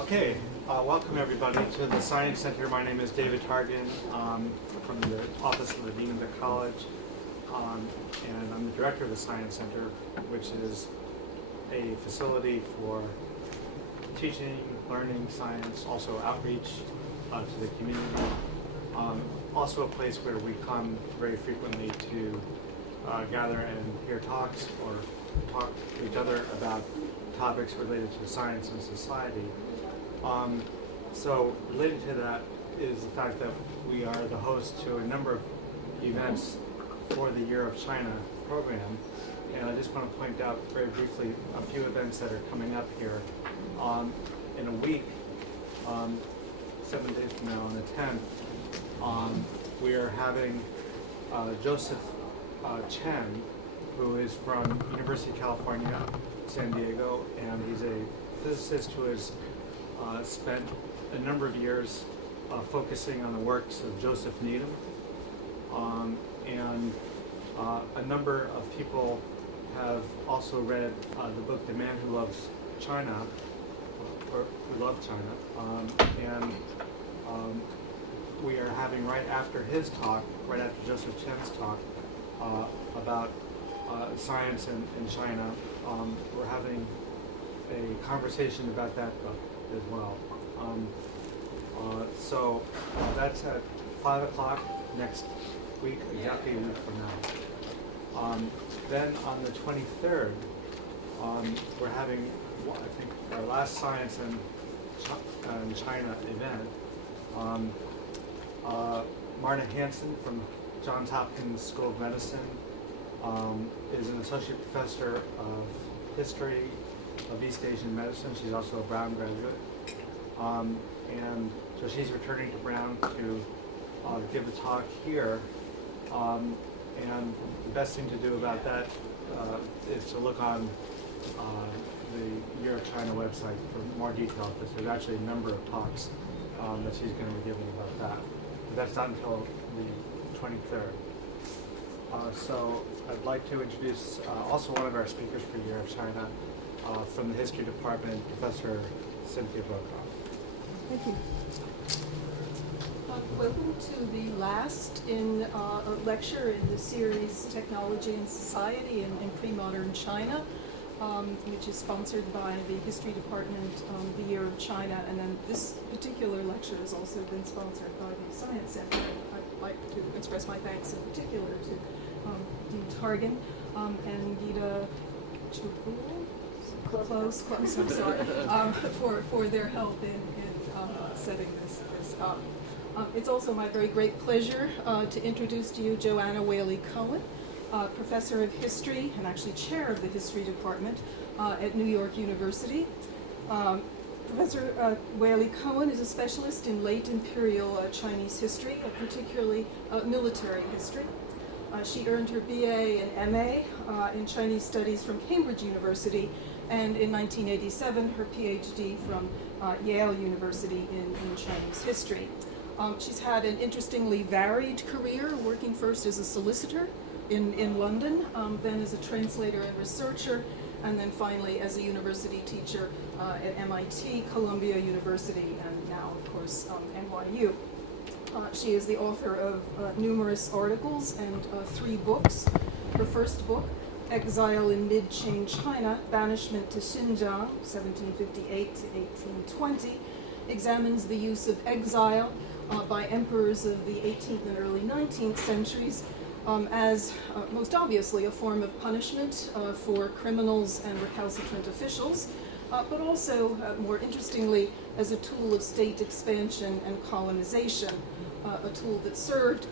Okay, welcome everybody to the Science Center. My name is David Targan from the Office of the Dean of the College, and I'm the director of the Science Center, which is a facility for teaching, learning, science, also outreach to the community. Also a place where we come very frequently to gather and hear talks or talk to each other about topics related to science and society. So related to that is the fact that we are the host to a number of events for the Year of China program. And I just want to point out very briefly a few events that are coming up here. In a week, 7 days from now, on the 10th, we are having Joseph Chen, who is from University of California, San Diego, and he's a physicist who has spent a number of years focusing on the works of Joseph Needham. And a number of people have also read the book The Man Who Loves China, or Who Loved China. And we are having, right after his talk, right after Joseph Chen's talk, about science in China, we're having a conversation about that book as well. So that's at 5 o'clock next week, exactly a week from now. Then on the 23rd, we're having, I think, our last Science in China event. Marna Hansen from Johns Hopkins School of Medicine is an associate professor of history of East Asian medicine. She's also a Brown graduate. And so she's returning to Brown to give a talk here. And the best thing to do about that is to look on the Year of China website for more detail, because there's actually a number of talks that she's going to be giving about that. But that's not until the 23rd. So I'd like to introduce also one of our speakers for Year of China from the History Department, Professor Cynthia Brokaw. Thank you. Welcome to the last in a lecture in the series Technology and Society in Pre-Modern China, which is sponsored by the History Department, the Year of China, and then this particular lecture has also been sponsored by the Science Center. I'd like to express my thanks in particular to Dean Targan and Gita Chukul, close, I'm sorry, for their help in setting this up. It's also my very great pleasure to introduce to you Joanna Waley-Cohen, Professor of History and actually Chair of the History Department at New York University. Professor Waley-Cohen is a specialist in late imperial Chinese history, particularly military history. She earned her BA and MA in Chinese Studies from Cambridge University, and in 1987 her PhD from Yale University in Chinese history. She's had an interestingly varied career, working first as a solicitor in London, then as a translator and researcher, and then finally as a university teacher at MIT, Columbia University, and now, of course, NYU. She is the author of numerous articles and 3 books. Her first book, Exile in Mid-Qing China, Banishment to Xinjiang, 1758 to 1820, examines the use of exile by emperors of the 18th and early 19th centuries as most obviously a form of punishment for criminals and recalcitrant officials, but also, more interestingly, as a tool of state expansion and colonization, a tool that served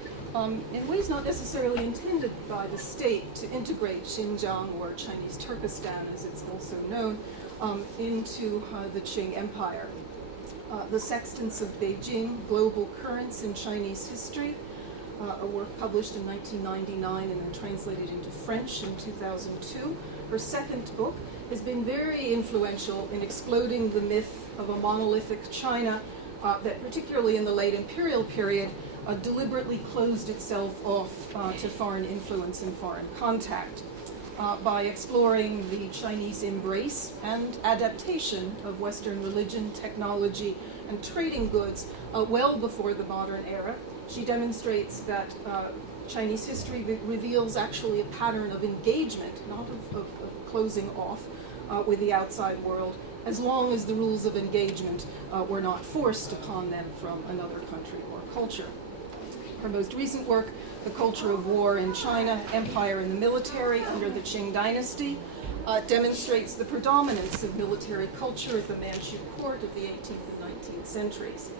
in ways not necessarily intended by the state to integrate Xinjiang, or Chinese Turkestan as it's also known, into the Qing Empire. The Sextants of Beijing, Global Currents in Chinese History, a work published in 1999 and then translated into French in 2002. Her second book has been very influential in exploding the myth of a monolithic China that, particularly in the late imperial period, deliberately closed itself off to foreign influence and foreign contact. by exploring the Chinese embrace and adaptation of Western religion, technology, and trading goods well before the modern era. She demonstrates that Chinese history reveals actually a pattern of engagement, not of closing off with the outside world, as long as the rules of engagement were not forced upon them from another country or culture. Her most recent work, The Culture of War in China, Empire and the Military under the Qing Dynasty, demonstrates the predominance of military culture at the Manchu court of the 18th and 19th centuries.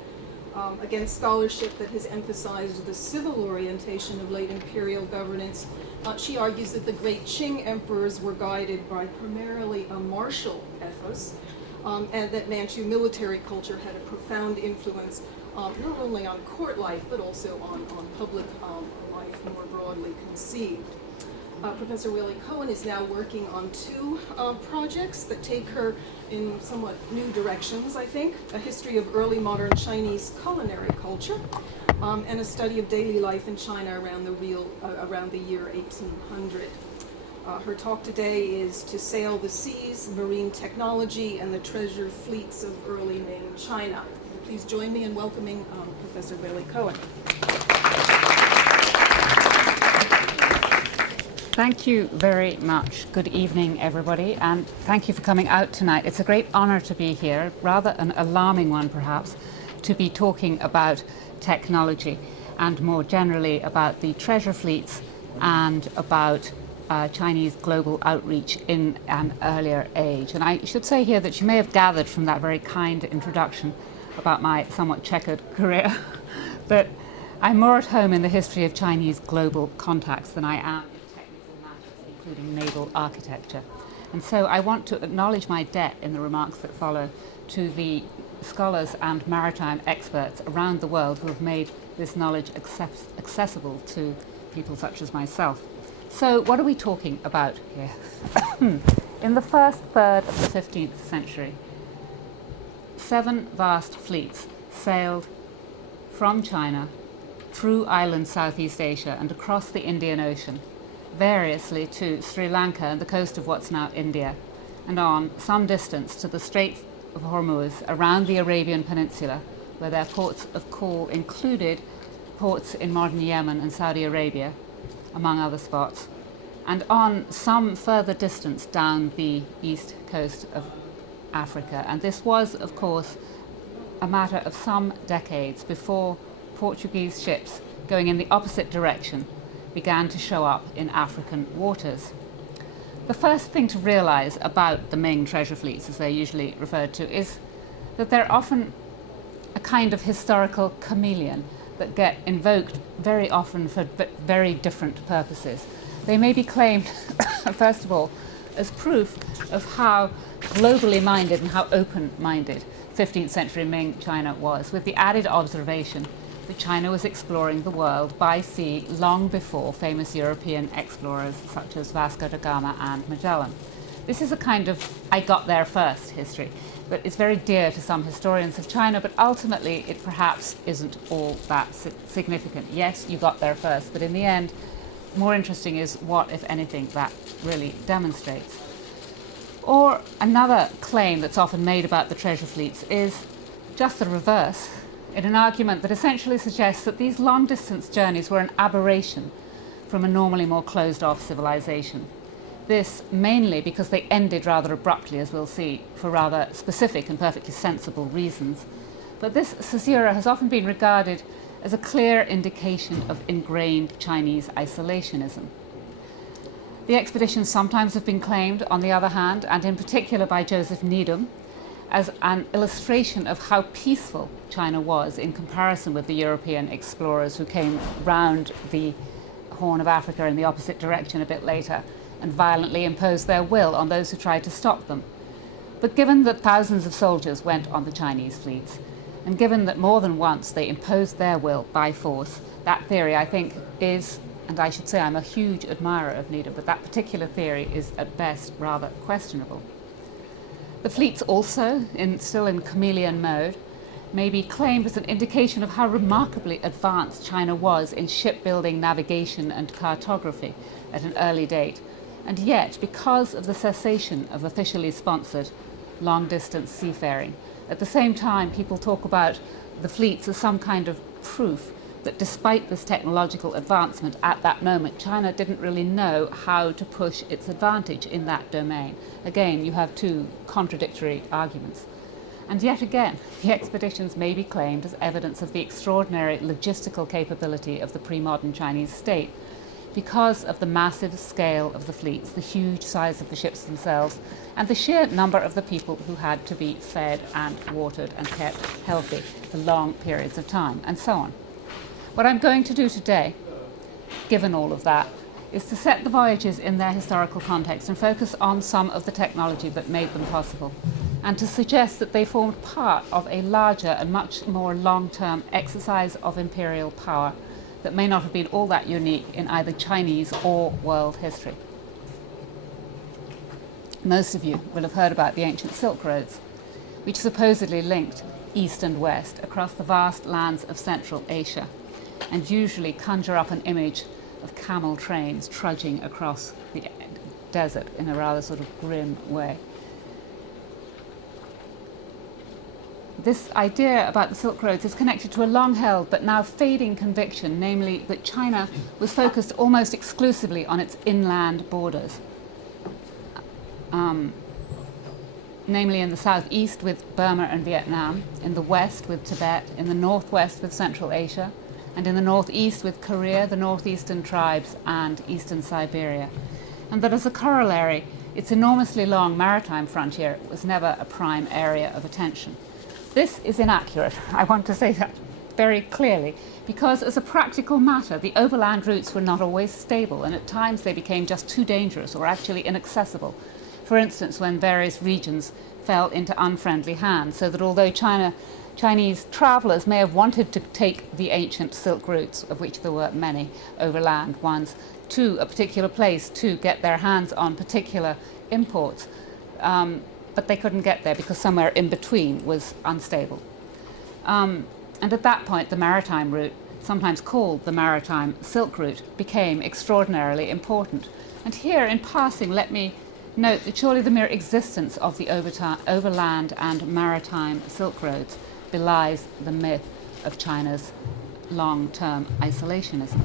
Against scholarship that has emphasized the civil orientation of late imperial governance, she argues that the great Qing emperors were guided by primarily a martial ethos, and that Manchu military culture had a profound influence not only on court life, but also on public life more broadly conceived. Professor Waley-Cohen is now working on two projects that take her in somewhat new directions, I think: a history of early modern Chinese culinary culture, and a study of daily life in China around the year 1800. Her talk today is To Sail the Seas, Marine Technology, and the Treasure Fleets of Early Ming China. Please join me in welcoming Professor Waley-Cohen. Thank you very much. Good evening, everybody, and thank you for coming out tonight. It's a great honor to be here, rather an alarming one perhaps, to be talking about technology and more generally about the treasure fleets and about Chinese global outreach in an earlier age. And I should say here that you may have gathered from that very kind introduction about my somewhat checkered career that I'm more at home in the history of Chinese global contacts than I am including naval architecture. And so I want to acknowledge my debt in the remarks that follow to the scholars and maritime experts around the world who have made this knowledge accessible to people such as myself. So what are we talking about here? In the first third of the 15th century, 7 vast fleets sailed from China through island Southeast Asia and across the Indian Ocean, variously to Sri Lanka and the coast of what's now India, and on some distance to the Strait of Hormuz around the Arabian Peninsula, where their ports of call included ports in modern Yemen and Saudi Arabia, among other spots, and on some further distance down the east coast of Africa. And this was, of course, a matter of some decades before Portuguese ships going in the opposite direction began to show up in African waters. The first thing to realize about the Ming treasure fleets, as they're usually referred to, is that they're often a kind of historical chameleon that get invoked very often for very different purposes. They may be claimed, first of all, as proof of how globally minded and how open-minded 15th century Ming China was, with the added observation that China was exploring the world by sea long before famous European explorers such as Vasco da Gama and Magellan. This is a kind of I got there first history, but it's very dear to some historians of China, but ultimately it perhaps isn't all that significant. Yes, you got there first, but in the end, more interesting is what, if anything, that really demonstrates. Or another claim that's often made about the treasure fleets is just the reverse, in an argument that essentially suggests that these long-distance journeys were an aberration from a normally more closed-off civilization. This mainly because they ended rather abruptly, as we'll see, for rather specific and perfectly sensible reasons. But this caesura has often been regarded as a clear indication of ingrained Chinese isolationism. The expeditions sometimes have been claimed, on the other hand, and in particular by Joseph Needham, as an illustration of how peaceful China was in comparison with the European explorers who came round the Horn of Africa in the opposite direction a bit later and violently imposed their will on those who tried to stop them. But given that thousands of soldiers went on the Chinese fleets, and given that more than once they imposed their will by force, that theory, I think, is, and I should say I'm a huge admirer of Needham, but that particular theory is at best rather questionable. The fleets also, still in chameleon mode, may be claimed as an indication of how remarkably advanced China was in shipbuilding, navigation and cartography at an early date, And yet, because of the cessation of officially sponsored long-distance seafaring, at the same time people talk about the fleets as some kind of proof that despite this technological advancement at that moment, China didn't really know how to push its advantage in that domain. Again, you have two contradictory arguments. And yet again, the expeditions may be claimed as evidence of the extraordinary logistical capability of the pre-modern Chinese state because of the massive scale of the fleets, the huge size of the ships themselves, and the sheer number of the people who had to be fed and watered and kept healthy for long periods of time, and so on. What I'm going to do today, given all of that, is to set the Voyages in their historical context and focus on some of the technology that made them possible, and to suggest that they formed part of a larger and much more long-term exercise of imperial power that may not have been all that unique in either Chinese or world history. Most of you will have heard about the ancient Silk Roads, which supposedly linked east and west across the vast lands of Central Asia, and usually conjure up an image of camel trains trudging across the desert in a rather sort of grim way. This idea about the Silk Roads is connected to a long-held but now fading conviction, namely that China was focused almost exclusively on its inland borders, namely in the southeast with Burma and Vietnam, in the west with Tibet, in the northwest with Central Asia, and in the northeast with Korea, the northeastern tribes, and eastern Siberia. And that as a corollary, its enormously long maritime frontier was never a prime area of attention. This is inaccurate. I want to say that very clearly, because as a practical matter, the overland routes were not always stable, and at times they became just too dangerous or actually inaccessible. For instance, when various regions fell into unfriendly hands, so that although Chinese travellers may have wanted to take the ancient Silk routes, of which there were many overland ones, to a particular place to get their hands on particular imports, but they couldn't get there because somewhere in between was unstable. And at that point, the maritime route, sometimes called the Maritime Silk Route, became extraordinarily important. And here, in passing, let me note that surely the mere existence of the overland and maritime Silk Roads belies the myth of China's long-term isolationism.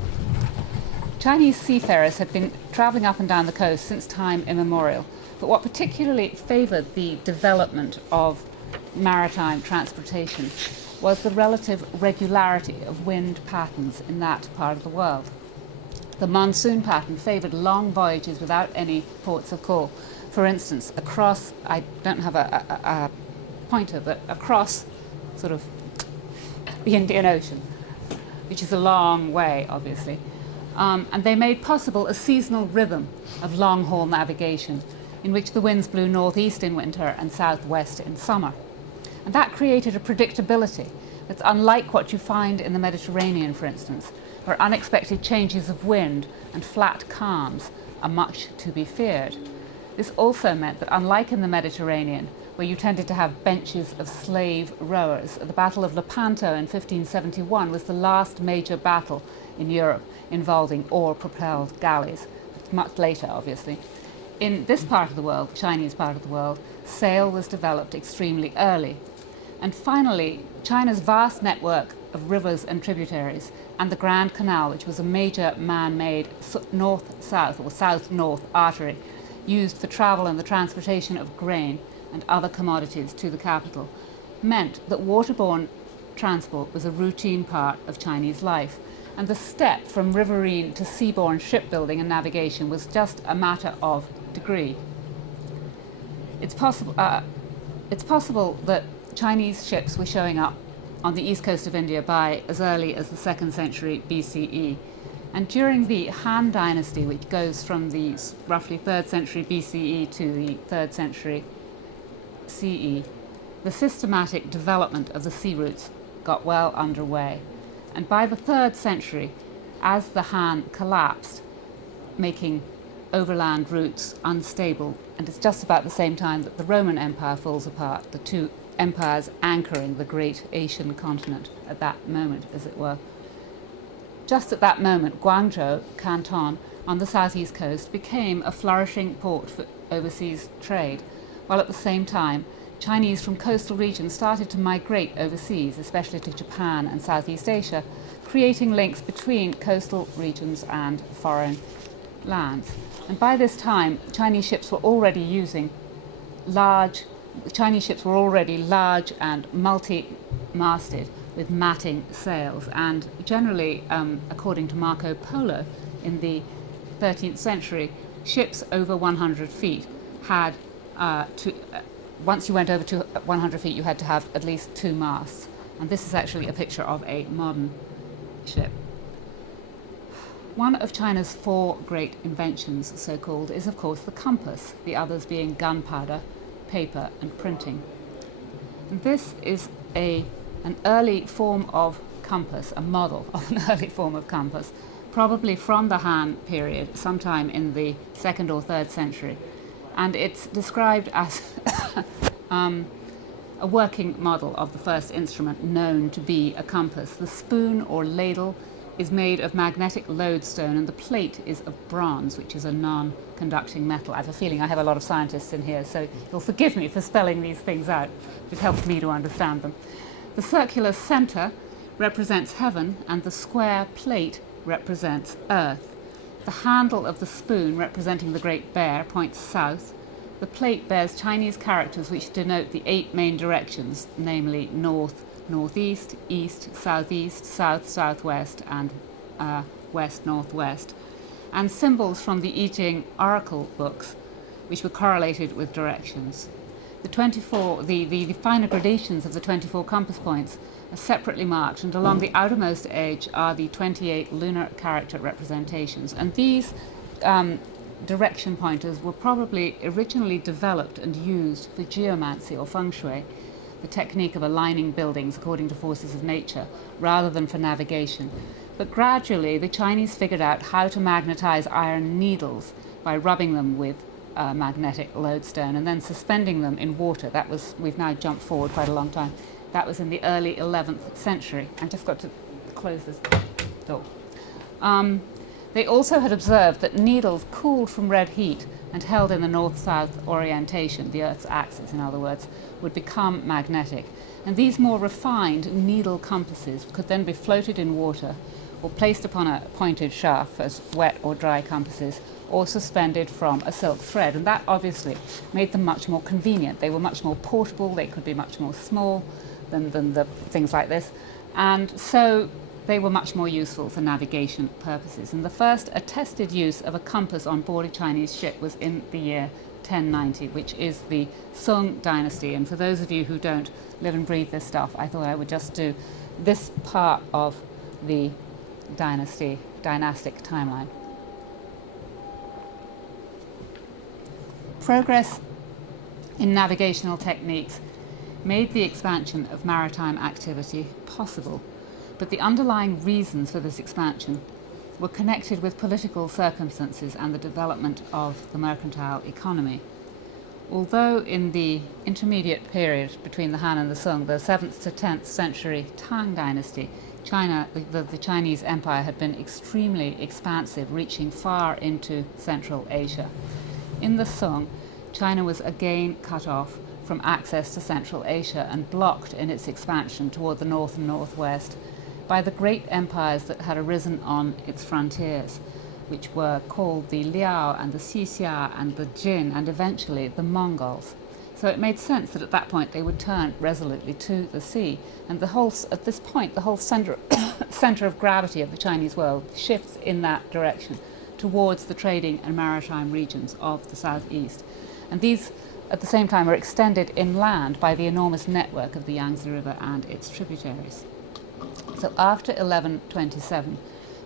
Chinese seafarers had been travelling up and down the coast since time immemorial, but what particularly favoured the development of maritime transportation was the relative regularity of wind patterns in that part of the world. The monsoon pattern favoured long voyages without any ports of call. For instance, across, I don't have a pointer, but across sort of the Indian Ocean, which is a long way, obviously. And they made possible a seasonal rhythm of long-haul navigation in which the winds blew northeast in winter and southwest in summer. And that created a predictability that's unlike what you find in the Mediterranean, for instance, where unexpected changes of wind and flat calms are much to be feared. This also meant that, unlike in the Mediterranean, where you tended to have benches of slave rowers, the Battle of Lepanto in 1571 was the last major battle in Europe involving oar-propelled galleys. Much later, obviously. In this part of the world, the Chinese part of the world, sail was developed extremely early. And finally, China's vast network of rivers and tributaries and the Grand Canal, which was a major man-made north-south or south-north artery used for travel and the transportation of grain and other commodities to the capital, meant that waterborne transport was a routine part of Chinese life. And the step from riverine to seaborne shipbuilding and navigation was just a matter of degree. It's possible that Chinese ships were showing up on the east coast of India by as early as the 2nd century BCE. And during the Han Dynasty, which goes from the roughly 3rd century BCE to the 3rd century CE, the systematic development of the sea routes got well underway. And by the 3rd century, as the Han collapsed, making overland routes unstable, and it's just about the same time that the Roman Empire falls apart, the two empires anchoring the great Asian continent at that moment, as it were. Just at that moment, Guangzhou, Canton, on the southeast coast became a flourishing port for overseas trade, while at the same time Chinese from coastal regions started to migrate overseas, especially to Japan and Southeast Asia, creating links between coastal regions and foreign lands. And by this time, Chinese ships were already large and multi-masted with matting sails, and generally, according to Marco Polo in the 13th century, ships over 100 feet had once you went over to 100 feet, you had to have at least 2 masts. And this is actually a picture of a modern ship. One of China's 4 great inventions, so-called, is of course the compass, the others being gunpowder, paper and printing. And this is an early form of compass, a model of an early form of compass, probably from the Han period, sometime in the 2nd or 3rd century. And it's described as a working model of the first instrument known to be a compass. The spoon or ladle is made of magnetic lodestone, and the plate is of bronze, which is a non-conducting metal. I have a feeling I have a lot of scientists in here, so you'll forgive me for spelling these things out. It helps me to understand them. The circular center represents heaven, and the square plate represents earth. The handle of the spoon, representing the Great Bear, points south. The plate bears Chinese characters which denote the 8 main directions, namely north, northeast, east, southeast, south, southwest, and west, northwest, and symbols from the I Ching oracle books, which were correlated with directions. The finer gradations of the 24 compass points are separately marked, and along the outermost edge are the 28 lunar character representations. And these direction pointers were probably originally developed and used for geomancy or feng shui, the technique of aligning buildings according to forces of nature, rather than for navigation. But gradually, the Chinese figured out how to magnetize iron needles by rubbing them with magnetic lodestone and then suspending them in water. We've now jumped forward quite a long time. That was in the early 11th century. I just got to close this door. They also had observed that needles cooled from red heat and held in the north-south orientation, the Earth's axis in other words, would become magnetic. And these more refined needle compasses could then be floated in water or placed upon a pointed shaft as wet or dry compasses, or suspended from a silk thread. And that obviously made them much more convenient. They were much more portable, they could be much more small than the things like this. And so they were much more useful for navigation purposes. And the first attested use of a compass on board a Chinese ship was in the year 1090, which is the Sung dynasty. And for those of you who don't live and breathe this stuff, I thought I would just do this part of the dynastic timeline. Progress in navigational techniques made the expansion of maritime activity possible, but the underlying reasons for this expansion were connected with political circumstances and the development of the mercantile economy. Although in the intermediate period between the Han and the Sung, the 7th to 10th century Tang dynasty, China, the Chinese empire had been extremely expansive, reaching far into Central Asia. In the Sung, China was again cut off from access to Central Asia and blocked in its expansion toward the north and northwest by the great empires that had arisen on its frontiers, which were called the Liao and the Xixia and the Jin and eventually the Mongols. So it made sense that at that point they would turn resolutely to the sea, and at this point the whole center of gravity of the Chinese world shifts in that direction towards the trading and maritime regions of the southeast. And these at the same time are extended inland by the enormous network of the Yangtze River and its tributaries. So after 1127,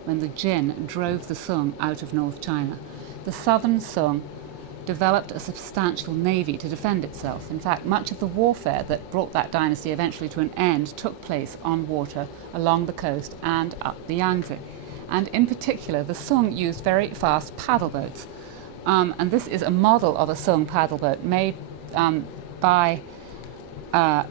when the Jin drove the Sung out of North China, the southern Sung developed a substantial navy to defend itself. In fact, much of the warfare that brought that dynasty eventually to an end took place on water along the coast and up the Yangtze. And in particular, the Sung used very fast paddle boats. And this is a model of a Sung paddle boat made by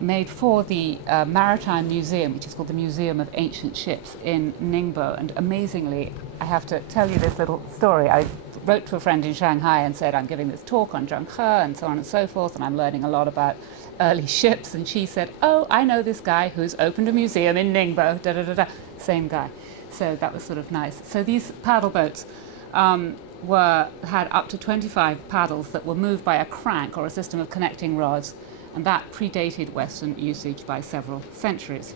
made for the Maritime Museum, which is called the Museum of Ancient Ships in Ningbo. And amazingly, I have to tell you this little story. I wrote to a friend in Shanghai and said, I'm giving this talk on Zhenghe and so on and so forth, and I'm learning a lot about early ships. And she said, oh, I know this guy who's opened a museum in Ningbo, da da da da. Same guy. So that was sort of nice. So these paddle boats had up to 25 paddles that were moved by a crank or a system of connecting rods, and that predated Western usage by several centuries.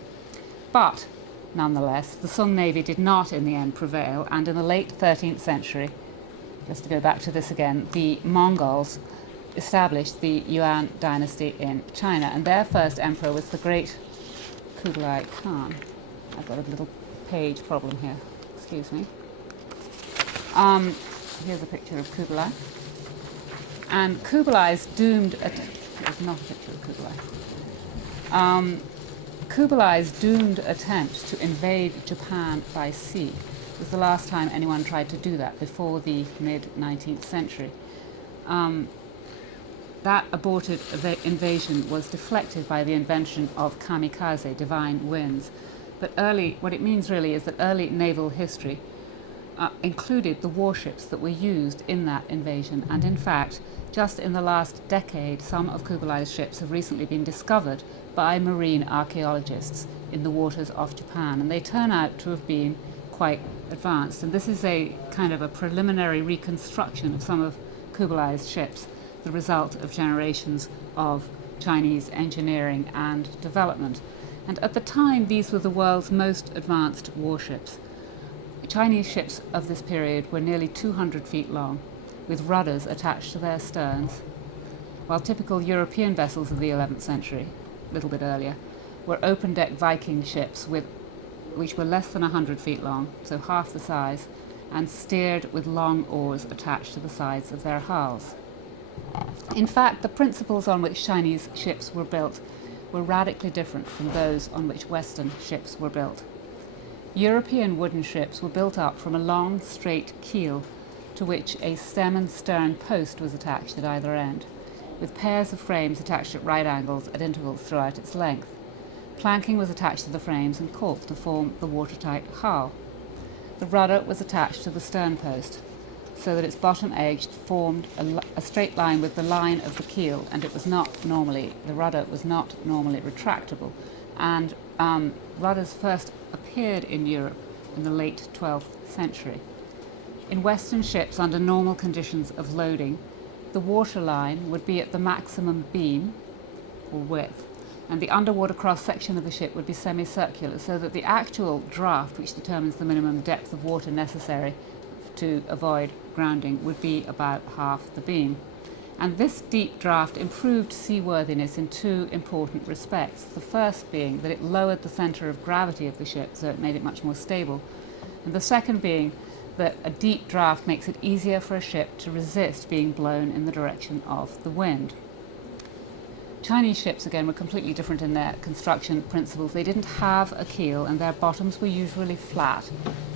But nonetheless, the Sung Navy did not in the end prevail, and in the late 13th century, just to go back to this again, the Mongols established the Yuan dynasty in China, and their first emperor was the great Kublai Khan. I've got a little page problem here, excuse me. Here's a picture of Kublai. And Kublai's doomed attempt, it was not a picture of Kublai. Kublai's doomed attempt to invade Japan by sea was the last time anyone tried to do that before the mid-19th century. That aborted invasion was deflected by the invention of kamikaze, divine winds. But what it means really is that early naval history included the warships that were used in that invasion. And in fact, just in the last decade, some of Kublai's ships have recently been discovered by marine archaeologists in the waters off Japan. And they turn out to have been quite advanced. And this is a kind of a preliminary reconstruction of some of Kublai's ships, the result of generations of Chinese engineering and development. And at the time, these were the world's most advanced warships. Chinese ships of this period were nearly 200 feet long, with rudders attached to their sterns, while typical European vessels of the 11th century, a little bit earlier, were open-deck Viking ships which were less than 100 feet long, so half the size, and steered with long oars attached to the sides of their hulls. In fact, the principles on which Chinese ships were built were radically different from those on which Western ships were built. European wooden ships were built up from a long, straight keel to which a stem and stern post was attached at either end, with pairs of frames attached at right angles at intervals throughout its length. Planking was attached to the frames and caulked to form the watertight hull. The rudder was attached to the stern post, so that its bottom edge formed a straight line with the line of the keel, and the rudder was not normally retractable. And rudders first appeared in Europe in the late 12th century. In Western ships, under normal conditions of loading, the waterline would be at the maximum beam, or width, and the underwater cross-section of the ship would be semicircular, so that the actual draft, which determines the minimum depth of water necessary to avoid grounding, would be about half the beam. And this deep draft improved seaworthiness in two important respects. The first being that it lowered the center of gravity of the ship, so it made it much more stable. And the second being that a deep draft makes it easier for a ship to resist being blown in the direction of the wind. Chinese ships, again, were completely different in their construction principles. They didn't have a keel, and their bottoms were usually flat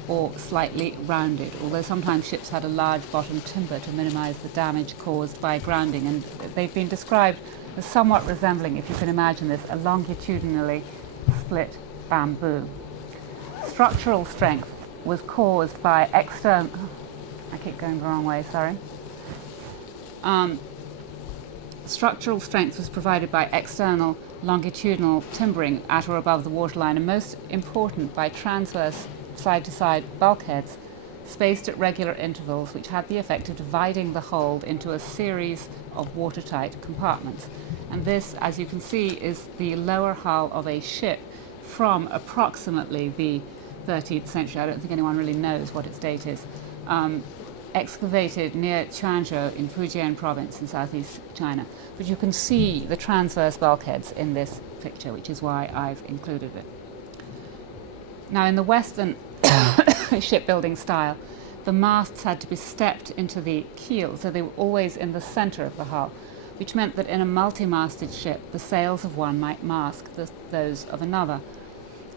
or slightly rounded, although sometimes ships had a large bottom timber to minimize the damage caused by grounding. And they've been described as somewhat resembling, if you can imagine this, a longitudinally split bamboo. Structural strength was caused by external... I keep going the wrong way, sorry. Structural strength was provided by external longitudinal timbering at or above the waterline, and most important by transverse side-to-side bulkheads spaced at regular intervals, which had the effect of dividing the hold into a series of watertight compartments. And this, as you can see, is the lower hull of a ship from approximately the 13th century. I don't think anyone really knows what its date is. Excavated near Quanzhou in Fujian province in southeast China. But you can see the transverse bulkheads in this picture, which is why I've included it. Now, in the Western shipbuilding style, the masts had to be stepped into the keel, so they were always in the center of the hull, which meant that in a multi-masted ship, the sails of one might mask those of another.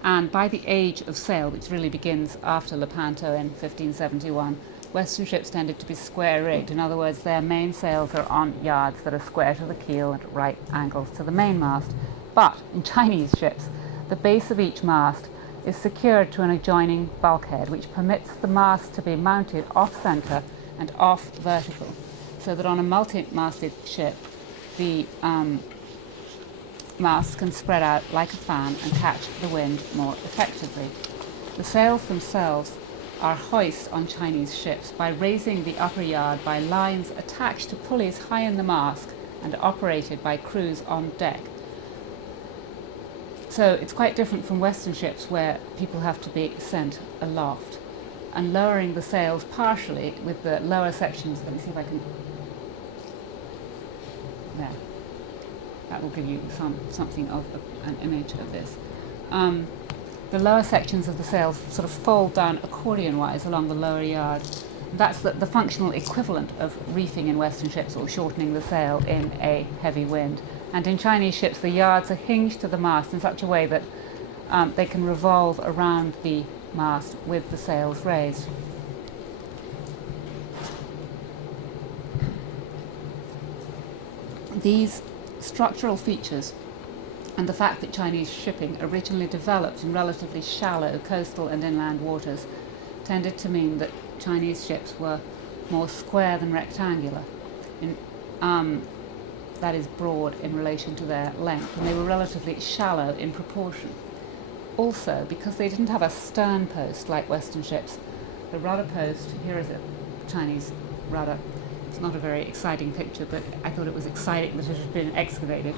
And by the age of sail, which really begins after Lepanto in 1571, Western ships tended to be square-rigged. In other words, their main sails are on yards that are square to the keel and at right angles to the mainmast. But in Chinese ships, the base of each mast is secured to an adjoining bulkhead, which permits the mast to be mounted off-center and off-vertical, so that on a multi-masted ship, the masts can spread out like a fan and catch the wind more effectively. The sails themselves are hoisted on Chinese ships by raising the upper yard by lines attached to pulleys high in the mast and operated by crews on deck. So it's quite different from Western ships where people have to be sent aloft. And lowering the sails partially with the lower sections, let me see if I can, there, that will give you something of an image of this. The lower sections of the sails sort of fold down accordion-wise along the lower yard. That's the functional equivalent of reefing in Western ships, or shortening the sail in a heavy wind. And in Chinese ships, the yards are hinged to the mast in such a way that they can revolve around the mast with the sails raised. These structural features and the fact that Chinese shipping originally developed in relatively shallow coastal and inland waters tended to mean that Chinese ships were more square than rectangular, that is, broad in relation to their length, and they were relatively shallow in proportion. Also, because they didn't have a stern post like Western ships, the rudder post, here is a Chinese rudder. It's not a very exciting picture, but I thought it was exciting that it had been excavated.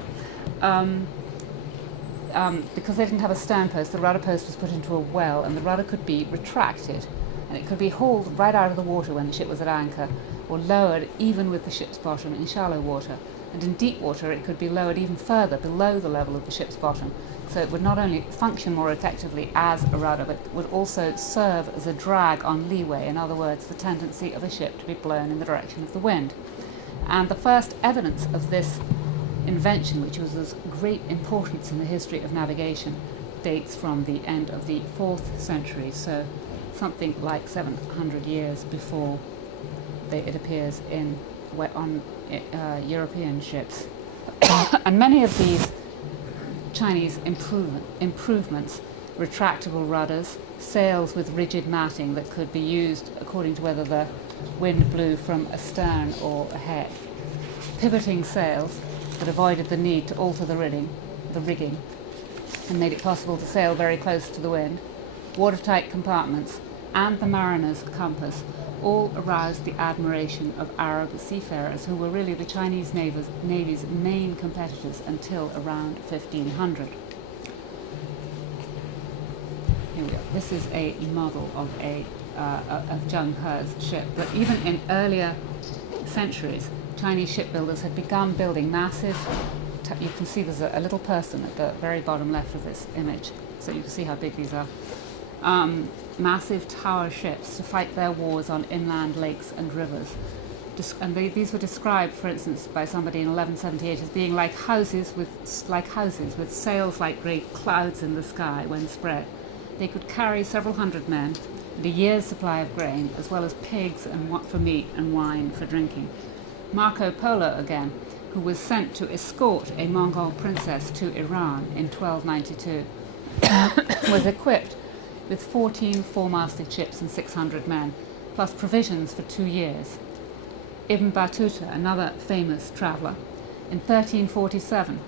Because they didn't have a stern post, the rudder post was put into a well, and the rudder could be retracted, and it could be hauled right out of the water when the ship was at anchor, or lowered even with the ship's bottom in shallow water. And in deep water, it could be lowered even further below the level of the ship's bottom, so it would not only function more effectively as a rudder, but would also serve as a drag on leeway, in other words, the tendency of a ship to be blown in the direction of the wind. And the first evidence of this invention, which was of great importance in the history of navigation, dates from the end of the 4th century, so something like 700 years before it appears on European ships. And many of these Chinese improvements, retractable rudders, sails with rigid matting that could be used according to whether the wind blew from astern or ahead, pivoting sails that avoided the need to alter the rigging and made it possible to sail very close to the wind, watertight compartments, and the mariner's compass all aroused the admiration of Arab seafarers, who were really the Chinese Navy's main competitors until around 1500. Here we go. This is a model of Zheng He's ship, but even in earlier centuries, Chinese shipbuilders had begun building massive, you can see there's a little person at the very bottom left of this image, so you can see how big these are. Massive tower ships to fight their wars on inland lakes and rivers. These were described, for instance, by somebody in 1178 as being like houses with sails like great clouds in the sky when spread. They could carry several hundred men and a year's supply of grain, as well as pigs and for meat and wine for drinking. Marco Polo, again, who was sent to escort a Mongol princess to Iran in 1292, was equipped with 14 four-masted ships and 600 men, plus provisions for 2 years. Ibn Battuta, another famous traveller, in 1347,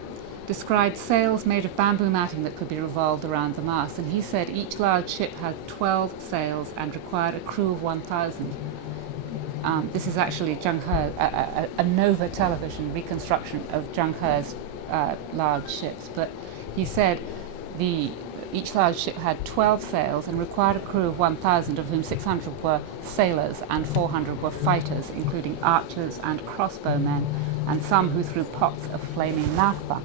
described sails made of bamboo matting that could be revolved around the mast, and he said each large ship had 12 sails and required a crew of 1,000. This is actually Zheng He, a Nova television reconstruction of Zheng He's large ships, but he said each large ship had 12 sails and required a crew of 1,000, of whom 600 were sailors and 400 were fighters, including archers and crossbowmen, and some who threw pots of flaming naphtha.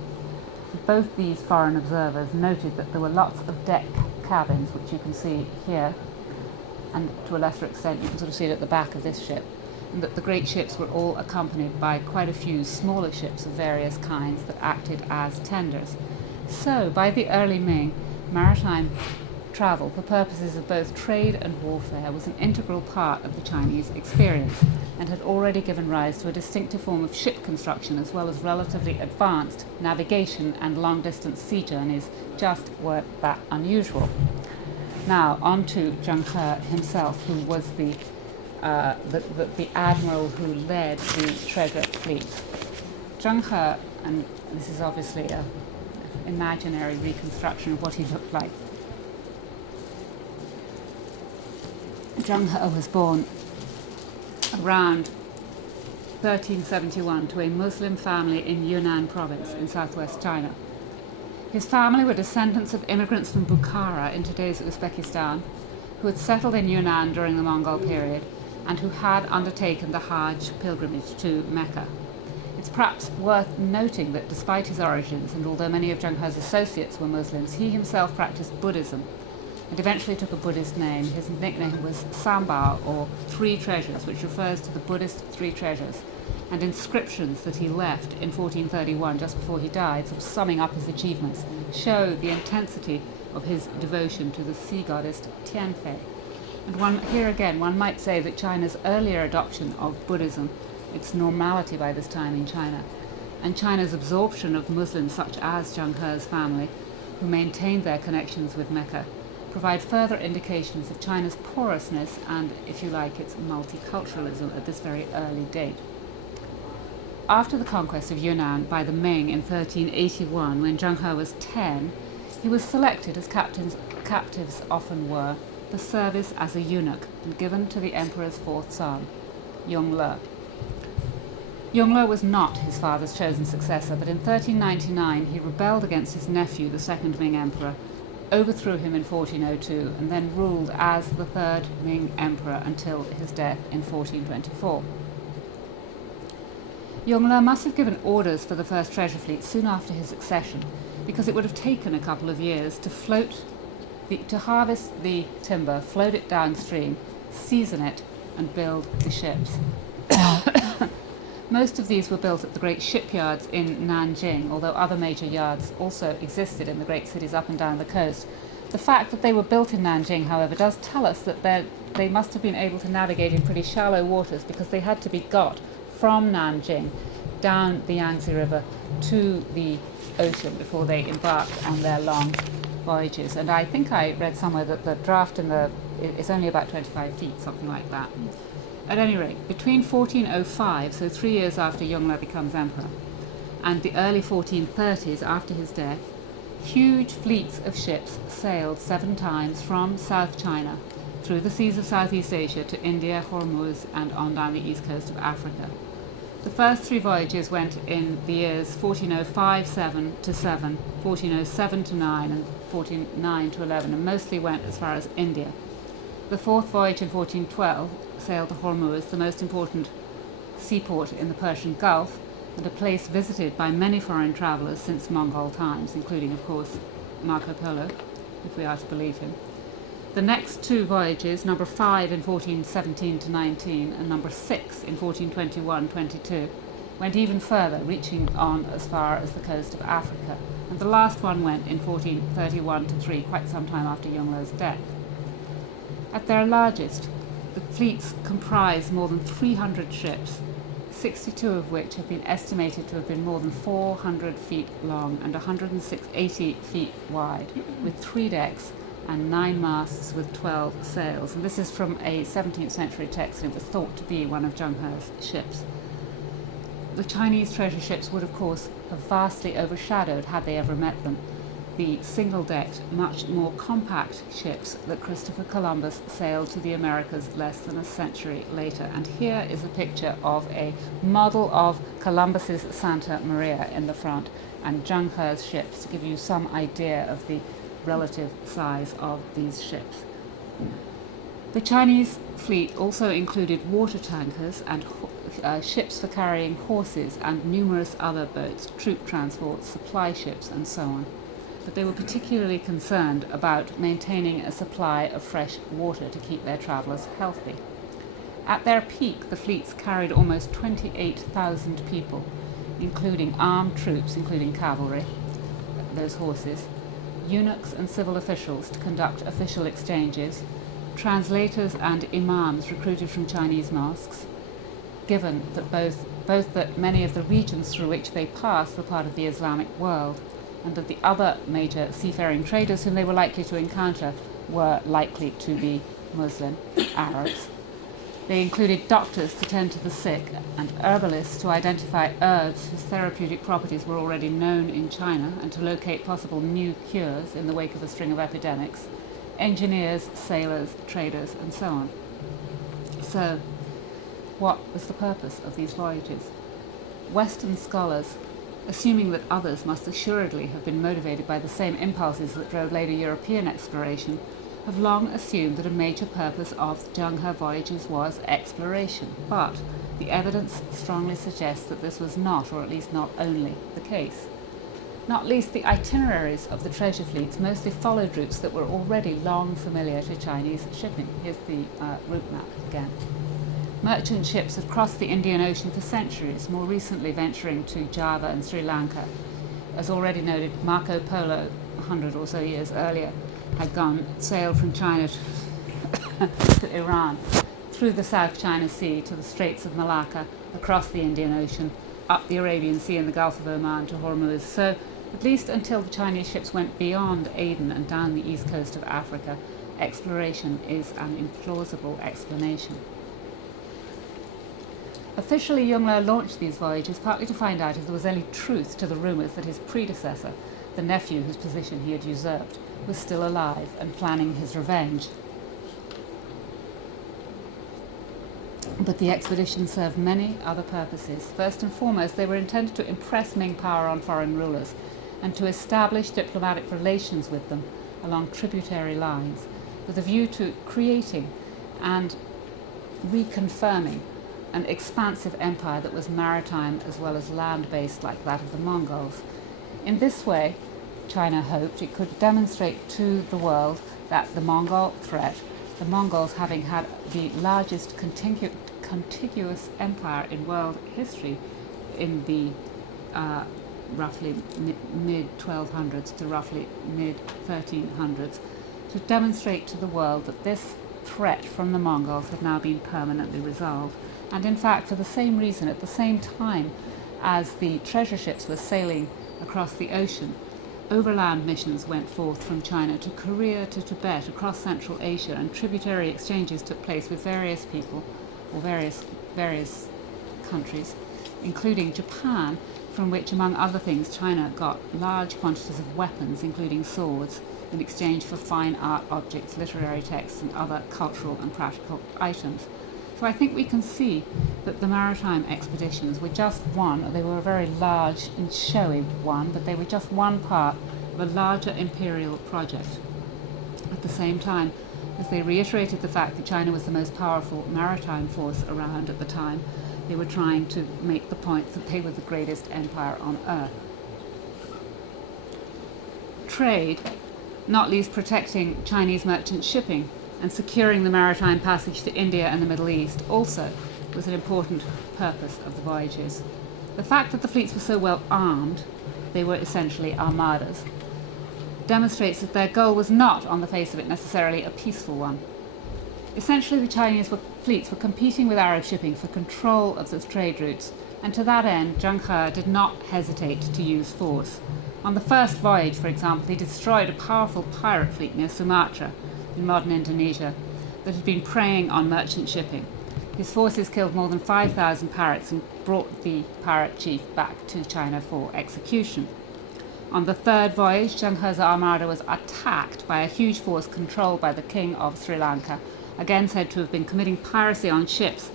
Both these foreign observers noted that there were lots of deck cabins, which you can see here, and to a lesser extent you can sort of see it at the back of this ship, and that the great ships were all accompanied by quite a few smaller ships of various kinds that acted as tenders. So, by the early Ming, maritime travel for purposes of both trade and warfare was an integral part of the Chinese experience and had already given rise to a distinctive form of ship construction as well as relatively advanced navigation, and long-distance sea journeys just weren't that unusual. Now, on to Zheng He himself, who was the admiral who led the treasure fleet. Zheng He, and this is obviously an imaginary reconstruction of what he looked like. Zheng He was born around 1371 to a Muslim family in Yunnan province in southwest China. His family were descendants of immigrants from Bukhara in today's Uzbekistan, who had settled in Yunnan during the Mongol period and who had undertaken the Hajj pilgrimage to Mecca. It's perhaps worth noting that despite his origins, and although many of Zheng He's associates were Muslims, he himself practiced Buddhism and eventually took a Buddhist name. His nickname was Sambao, or Three Treasures, which refers to the Buddhist Three Treasures, and inscriptions that he left in 1431, just before he died, sort of summing up his achievements, show the intensity of his devotion to the sea goddess Tianfei. And here again, one might say that China's earlier adoption of Buddhism, its normality by this time in China, and China's absorption of Muslims such as Zheng He's family, who maintained their connections with Mecca, provide further indications of China's porousness and, if you like, its multiculturalism at this very early date. After the conquest of Yunnan by the Ming in 1381, when Zheng He was 10, he was selected, as captives often were, for service as a eunuch and given to the emperor's fourth son, Yongle. Yongle was not his father's chosen successor, but in 1399 he rebelled against his nephew, the second Ming emperor, overthrew him in 1402, and then ruled as the third Ming emperor until his death in 1424. Yongle must have given orders for the first treasure fleet soon after his accession, because it would have taken a couple of years to harvest the timber, float it downstream, season it, and build the ships. Most of these were built at the great shipyards in Nanjing, although other major yards also existed in the great cities up and down the coast. The fact that they were built in Nanjing, however, does tell us that they must have been able to navigate in pretty shallow waters, because they had to be got from Nanjing down the Yangtze River to the ocean before they embarked on their long voyages. And I think I read somewhere that the draft is only about 25 feet, something like that. At any rate, between 1405, so 3 years after Yongle becomes emperor, and the early 1430s after his death, huge fleets of ships sailed 7 times from South China through the seas of Southeast Asia to India, Hormuz, and on down the east coast of Africa. The first 3 voyages went in the years 1405-7 to 7, 1407 to 9, and 1409 to 11, and mostly went as far as India. The fourth voyage in 1412 sailed to Hormuz, the most important seaport in the Persian Gulf, and a place visited by many foreign travellers since Mongol times, including, of course, Marco Polo, if we are to believe him. The next 2 voyages, number 5 in 1417 to 19 and number 6 in 1421-22, went even further, reaching on as far as the coast of Africa, and the last one went in 1431 to 3, quite some time after Yongle's death. At their largest, the fleets comprise more than 300 ships, 62 of which have been estimated to have been more than 400 feet long and 180 feet wide, with 3 decks and 9 masts with 12 sails. And this is from a 17th century text, and it was thought to be one of Zheng He's ships. The Chinese treasure ships would, of course, have vastly overshadowed, had they ever met them, the single-decked, much more compact ships that Christopher Columbus sailed to the Americas less than a century later. And here is a picture of a model of Columbus's Santa Maria in the front, and Zheng He's ships, to give you some idea of the relative size of these ships. The Chinese fleet also included water tankers and ships for carrying horses and numerous other boats, troop transports, supply ships, and so on. But they were particularly concerned about maintaining a supply of fresh water to keep their travellers healthy. At their peak, the fleets carried almost 28,000 people, including armed troops, including cavalry, those horses, eunuchs and civil officials to conduct official exchanges, translators and imams recruited from Chinese mosques, given that both that many of the regions through which they passed were part of the Islamic world, and that the other major seafaring traders whom they were likely to encounter were likely to be Muslim Arabs. They included doctors to tend to the sick and herbalists to identify herbs whose therapeutic properties were already known in China and to locate possible new cures in the wake of a string of epidemics, engineers, sailors, traders, and so on. So, what was the purpose of these voyages? Western scholars, assuming that others must assuredly have been motivated by the same impulses that drove later European exploration, have long assumed that a major purpose of the Zheng He voyages was exploration. But the evidence strongly suggests that this was not, or at least not only, the case. Not least the itineraries of the treasure fleets mostly followed routes that were already long familiar to Chinese shipping. Here's the route map again. Merchant ships had crossed the Indian Ocean for centuries, more recently venturing to Java and Sri Lanka. As already noted, Marco Polo, 100 or so years earlier, had sailed from China to Iran, through the South China Sea to the Straits of Malacca, across the Indian Ocean, up the Arabian Sea and the Gulf of Oman to Hormuz. So, at least until the Chinese ships went beyond Aden and down the east coast of Africa, exploration is an implausible explanation. Officially, Yongle launched these voyages partly to find out if there was any truth to the rumours that his predecessor, the nephew whose position he had usurped, was still alive and planning his revenge. But the expedition served many other purposes. First and foremost, they were intended to impress Ming power on foreign rulers and to establish diplomatic relations with them along tributary lines, with a view to creating and reconfirming an expansive empire that was maritime as well as land-based like that of the Mongols. In this way, China hoped it could demonstrate to the world that the Mongol threat, the Mongols having had the largest contiguous empire in world history in the roughly mid-1200s to roughly mid-1300s, to demonstrate to the world that this threat from the Mongols had now been permanently resolved. And in fact, for the same reason, at the same time as the treasure ships were sailing across the ocean, overland missions went forth from China to Korea, to Tibet, across Central Asia, and tributary exchanges took place with various people, or various countries, including Japan, from which, among other things, China got large quantities of weapons, including swords, in exchange for fine art objects, literary texts, and other cultural and practical items. So I think we can see that the maritime expeditions were just one, they were a very large and showy one, but they were just one part of a larger imperial project. At the same time, as they reiterated the fact that China was the most powerful maritime force around at the time, they were trying to make the point that they were the greatest empire on earth. Trade, not least protecting Chinese merchant shipping, and securing the maritime passage to India and the Middle East also was an important purpose of the voyages. The fact that the fleets were so well armed, they were essentially armadas, demonstrates that their goal was not, on the face of it, necessarily a peaceful one. Essentially, the Chinese fleets were competing with Arab shipping for control of the trade routes, and to that end, Zheng He did not hesitate to use force. On the first voyage, for example, he destroyed a powerful pirate fleet near Sumatra, in modern Indonesia, that had been preying on merchant shipping. His forces killed more than 5,000 pirates and brought the pirate chief back to China for execution. On the third voyage, Zheng He's armada was attacked by a huge force controlled by the king of Sri Lanka, again said to have been committing piracy on ships,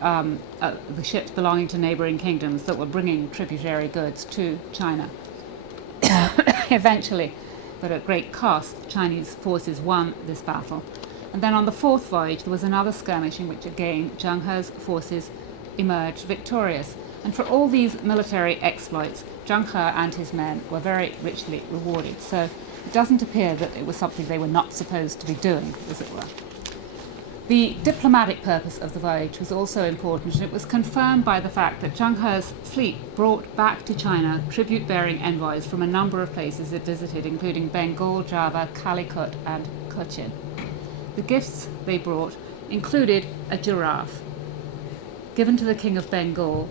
the ships belonging to neighbouring kingdoms that were bringing tributary goods to China. Eventually, but at great cost, Chinese forces won this battle. And then on the fourth voyage, there was another skirmish in which again Zheng He's forces emerged victorious. And for all these military exploits, Zheng He and his men were very richly rewarded. So it doesn't appear that it was something they were not supposed to be doing, as it were. The diplomatic purpose of the voyage was also important, and it was confirmed by the fact that Zheng He's fleet brought back to China tribute-bearing envoys from a number of places it visited, including Bengal, Java, Calicut, and Cochin. The gifts they brought included a giraffe, given to the King of Bengal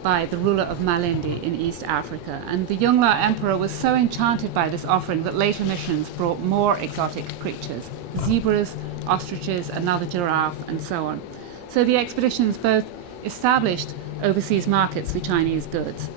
by the ruler of Malindi in East Africa, and the Yongle Emperor was so enchanted by this offering that later missions brought more exotic creatures, zebras, ostriches, another giraffe, and so on. So the expeditions both established overseas markets for Chinese goods,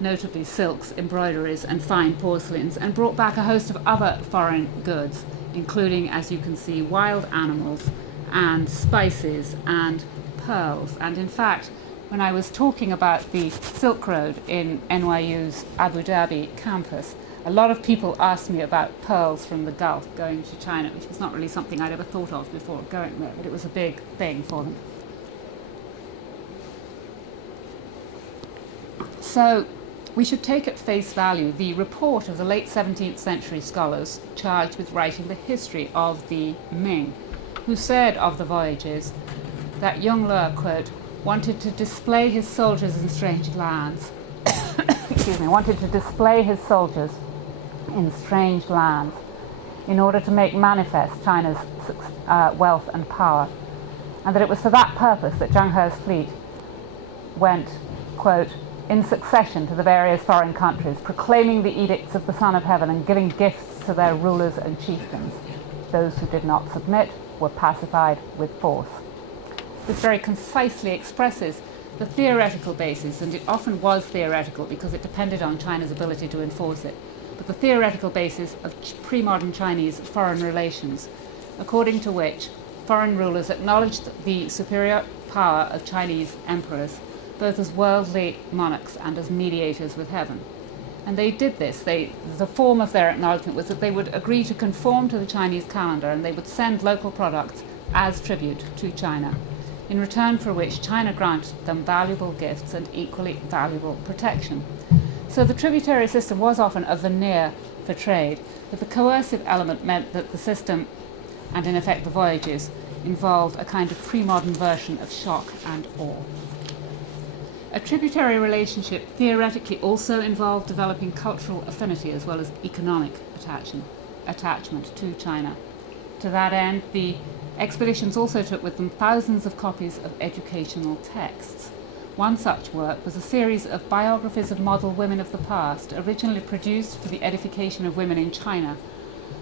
notably silks, embroideries, and fine porcelains, and brought back a host of other foreign goods, including, as you can see, wild animals and spices and pearls. And in fact, when I was talking about the Silk Road in NYU's Abu Dhabi campus, a lot of people asked me about pearls from the Gulf going to China, which was not really something I'd ever thought of before going there, but it was a big thing for them. So we should take at face value the report of the late 17th century scholars charged with writing the history of the Ming, who said of the Voyages that Yongle, quote, wanted to display his soldiers in strange lands. Wanted to display his soldiers in strange lands in order to make manifest China's wealth and power, and that it was for that purpose that Zheng He's fleet went, quote, in succession to the various foreign countries, proclaiming the edicts of the Son of Heaven and giving gifts to their rulers and chieftains. Those who did not submit were pacified with force. This very concisely expresses the theoretical basis, and it often was theoretical because it depended on China's ability to enforce it, but the theoretical basis of pre-modern Chinese foreign relations, according to which foreign rulers acknowledged the superior power of Chinese emperors, both as worldly monarchs and as mediators with heaven. And they did this. The form of their acknowledgement was that they would agree to conform to the Chinese calendar, and they would send local products as tribute to China, in return for which China granted them valuable gifts and equally valuable protection. So the tributary system was often a veneer for trade, but the coercive element meant that the system, and in effect the voyages, involved a kind of pre-modern version of shock and awe. A tributary relationship theoretically also involved developing cultural affinity as well as economic attachment to China. To that end, the expeditions also took with them thousands of copies of educational texts. One such work was a series of biographies of model women of the past, originally produced for the edification of women in China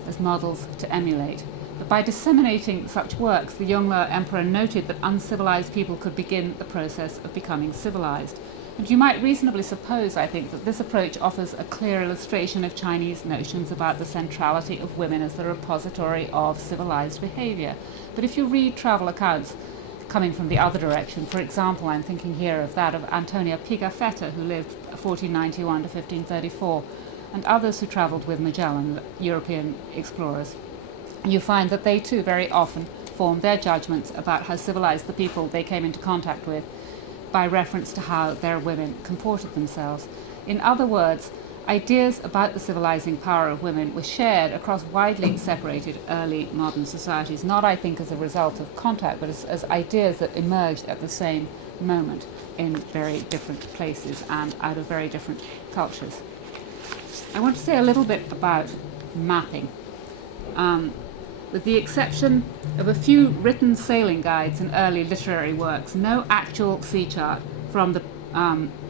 as models to emulate. But by disseminating such works, the Yongle Emperor noted that uncivilized people could begin the process of becoming civilized. And you might reasonably suppose, I think, that this approach offers a clear illustration of Chinese notions about the centrality of women as the repository of civilized behavior. But if you read travel accounts coming from the other direction, for example, I'm thinking here of that of Antonia Pigafetta, who lived 1491 to 1534, and others who travelled with Magellan, European explorers, you find that they too very often formed their judgments about how civilized the people they came into contact with by reference to how their women comported themselves. In other words, ideas about the civilizing power of women were shared across widely separated early modern societies, not, I think, as a result of contact, but as ideas that emerged at the same moment in very different places and out of very different cultures. I want to say a little bit about mapping. With the exception of a few written sailing guides and early literary works, no actual sea chart from the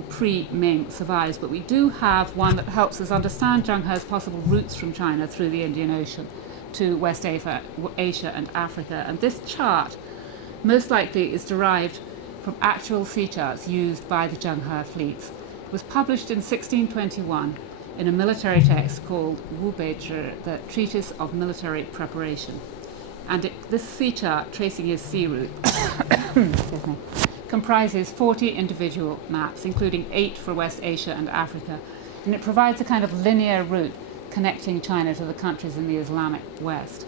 pre-Ming survives, but we do have one that helps us understand Zheng He's possible routes from China through the Indian Ocean to West Asia and Africa. And this chart most likely is derived from actual sea charts used by the Zheng He fleets. It was published in 1621 in a military text called Wu Beizhi, the Treatise of Military Preparation. And this sea chart, tracing his sea route, excuse me, comprises 40 individual maps, including 8 for West Asia and Africa, and it provides a kind of linear route connecting China to the countries in the Islamic West.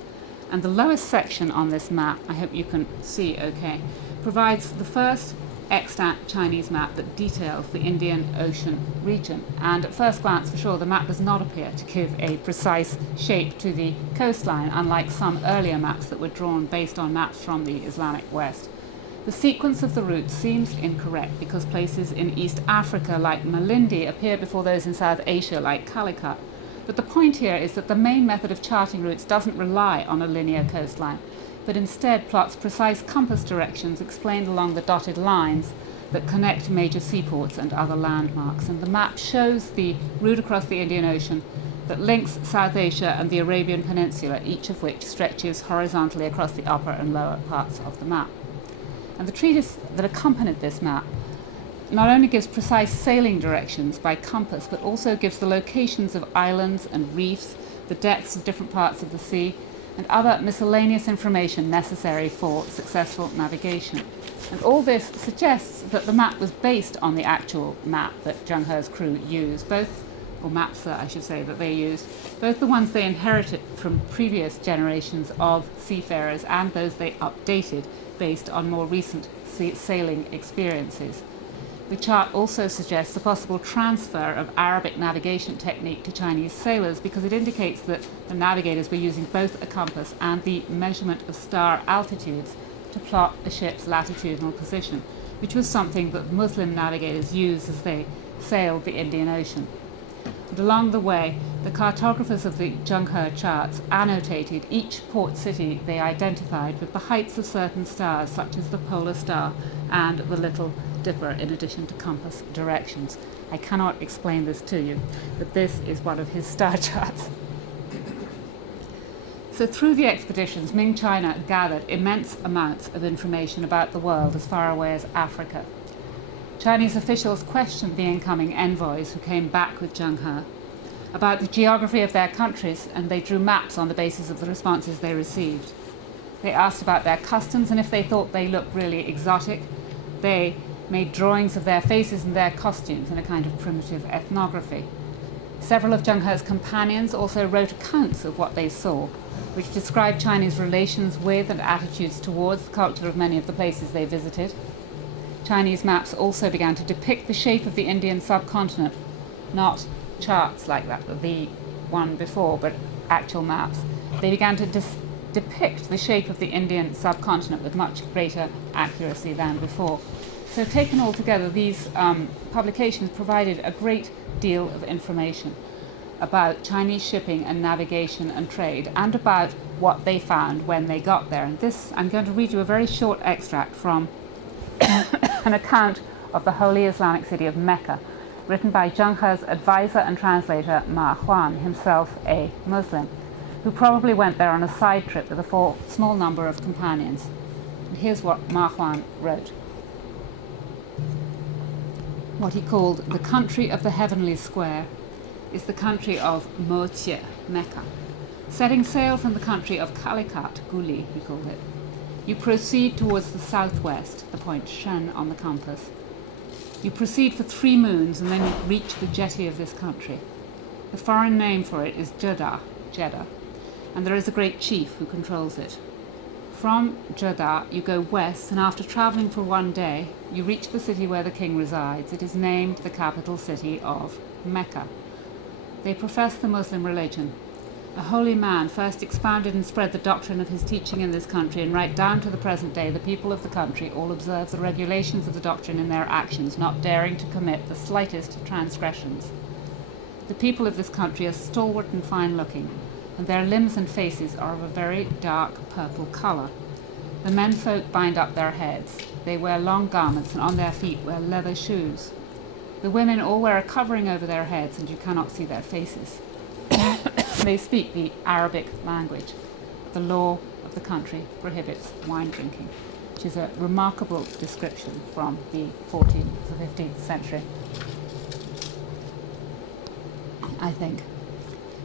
And the lowest section on this map, I hope you can see okay, provides the first extant Chinese map that details the Indian Ocean region. And at first glance, for sure, the map does not appear to give a precise shape to the coastline, unlike some earlier maps that were drawn based on maps from the Islamic West. The sequence of the routes seems incorrect because places in East Africa like Malindi appear before those in South Asia like Calicut. But the point here is that the main method of charting routes doesn't rely on a linear coastline, but instead plots precise compass directions explained along the dotted lines that connect major seaports and other landmarks. And the map shows the route across the Indian Ocean that links South Asia and the Arabian Peninsula, each of which stretches horizontally across the upper and lower parts of the map. And the treatise that accompanied this map not only gives precise sailing directions by compass, but also gives the locations of islands and reefs, the depths of different parts of the sea, and other miscellaneous information necessary for successful navigation. And all this suggests that the map was based on the actual map that Zheng He's crew used, maps I should say, that they used, both the ones they inherited from previous generations of seafarers and those they updated based on more recent sailing experiences. The chart also suggests the possible transfer of Arabic navigation technique to Chinese sailors because it indicates that the navigators were using both a compass and the measurement of star altitudes to plot a ship's latitudinal position, which was something that Muslim navigators used as they sailed the Indian Ocean. And along the way, the cartographers of the Zheng He charts annotated each port city they identified with the heights of certain stars, such as the polar star and the Little Dipper, in addition to compass directions. I cannot explain this to you, but this is one of his star charts. So through the expeditions, Ming China gathered immense amounts of information about the world as far away as Africa. Chinese officials questioned the incoming envoys who came back with Zheng He about the geography of their countries, and they drew maps on the basis of the responses they received. They asked about their customs, and if they thought they looked really exotic, they made drawings of their faces and their costumes in a kind of primitive ethnography. Several of Zheng He's companions also wrote accounts of what they saw, which described Chinese relations with and attitudes towards the culture of many of the places they visited. Chinese maps also began to depict the shape of the Indian subcontinent, not charts like that, the one before, but actual maps. They began to depict the shape of the Indian subcontinent with much greater accuracy than before. So taken all together, these publications provided a great deal of information about Chinese shipping and navigation and trade, and about what they found when they got there. And this, I'm going to read you a very short extract from an account of the Holy Islamic city of Mecca, written by Zheng He's advisor and translator Ma Huan, himself a Muslim, who probably went there on a side trip with a small number of companions. And here's what Ma Huan wrote. What he called the country of the heavenly square is the country of Motie, Mecca. Setting sail from the country of Calicut, Guli, he called it, you proceed towards the southwest, the point Shen on the compass. You proceed for 3 moons and then you reach the jetty of this country. The foreign name for it is Jeddah, and there is a great chief who controls it. From Jeddah you go west, and after travelling for 1 day, you reach the city where the king resides. It is named the capital city of Mecca. They profess the Muslim religion. A holy man first expounded and spread the doctrine of his teaching in this country, and right down to the present day the people of the country all observe the regulations of the doctrine in their actions, not daring to commit the slightest transgressions. The people of this country are stalwart and fine-looking, and their limbs and faces are of a very dark purple colour. The menfolk bind up their heads. They wear long garments, and on their feet wear leather shoes. The women all wear a covering over their heads, and you cannot see their faces. They speak the Arabic language. The law of the country prohibits wine drinking, which is a remarkable description from the 14th to 15th century, I think.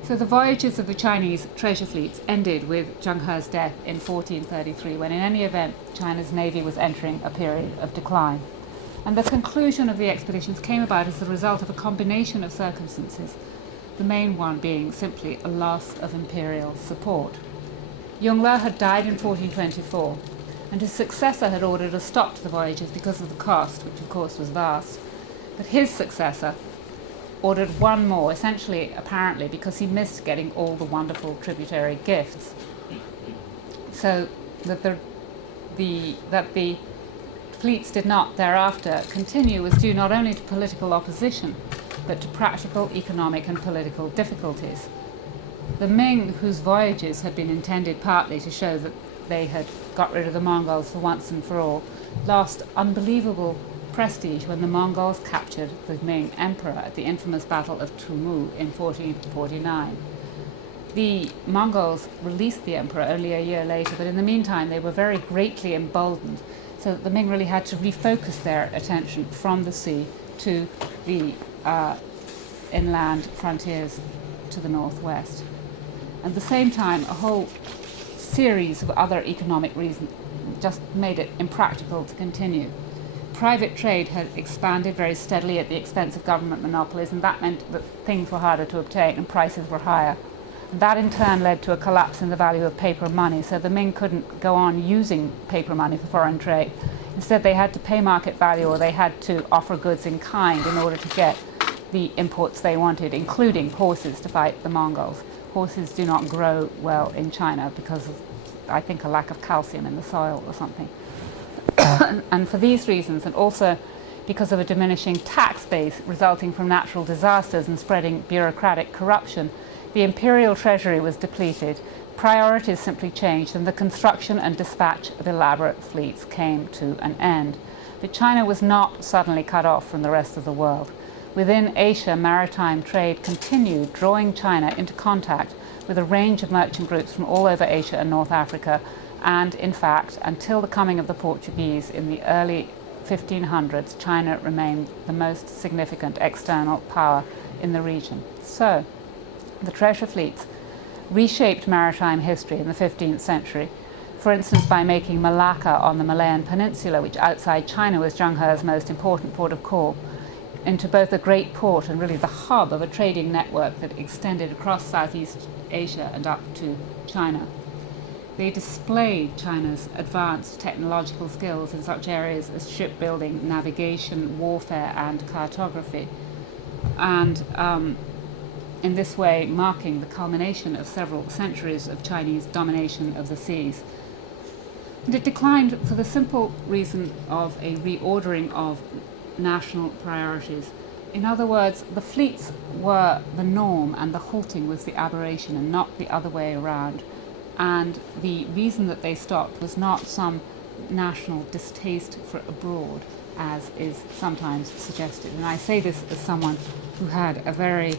So the voyages of the Chinese treasure fleets ended with Zheng He's death in 1433, when in any event China's navy was entering a period of decline. And the conclusion of the expeditions came about as the result of a combination of circumstances, the main one being simply a loss of imperial support. Yongle had died in 1424, and his successor had ordered a stop to the voyages because of the cost, which of course was vast. But his successor ordered one more, essentially, apparently, because he missed getting all the wonderful tributary gifts. So that the fleets did not thereafter continue was due not only to political opposition, but to practical, economic and political difficulties. The Ming, whose voyages had been intended partly to show that they had got rid of the Mongols for once and for all, lost unbelievable prestige when the Mongols captured the Ming emperor at the infamous Battle of Tumu in 1449. The Mongols released the emperor only a year later, but in the meantime they were very greatly emboldened, so that the Ming really had to refocus their attention from the sea to the inland frontiers to the northwest. At the same time, a whole series of other economic reasons just made it impractical to continue. Private trade had expanded very steadily at the expense of government monopolies, and that meant that things were harder to obtain and prices were higher. That in turn led to a collapse in the value of paper money, so the Ming couldn't go on using paper money for foreign trade. Instead, they had to pay market value, or they had to offer goods in kind in order to get the imports they wanted, including horses to fight the Mongols. Horses do not grow well in China because of, I think, a lack of calcium in the soil or something. And for these reasons, and also because of a diminishing tax base resulting from natural disasters and spreading bureaucratic corruption, the imperial treasury was depleted, priorities simply changed, and the construction and dispatch of elaborate fleets came to an end. But China was not suddenly cut off from the rest of the world. Within Asia, maritime trade continued, drawing China into contact with a range of merchant groups from all over Asia and North Africa, and in fact, until the coming of the Portuguese in the early 1500s, China remained the most significant external power in the region. So, the treasure fleets reshaped maritime history in the 15th century, for instance by making Malacca on the Malayan Peninsula, which outside China was Zheng He's most important port of call, into both a great port and really the hub of a trading network that extended across Southeast Asia and up to China. They displayed China's advanced technological skills in such areas as shipbuilding, navigation, warfare, and cartography, and in this way marking the culmination of several centuries of Chinese domination of the seas. And it declined for the simple reason of a reordering of national priorities. In other words, the fleets were the norm and the halting was the aberration and not the other way around. And the reason that they stopped was not some national distaste for abroad, as is sometimes suggested. And I say this as someone who had a very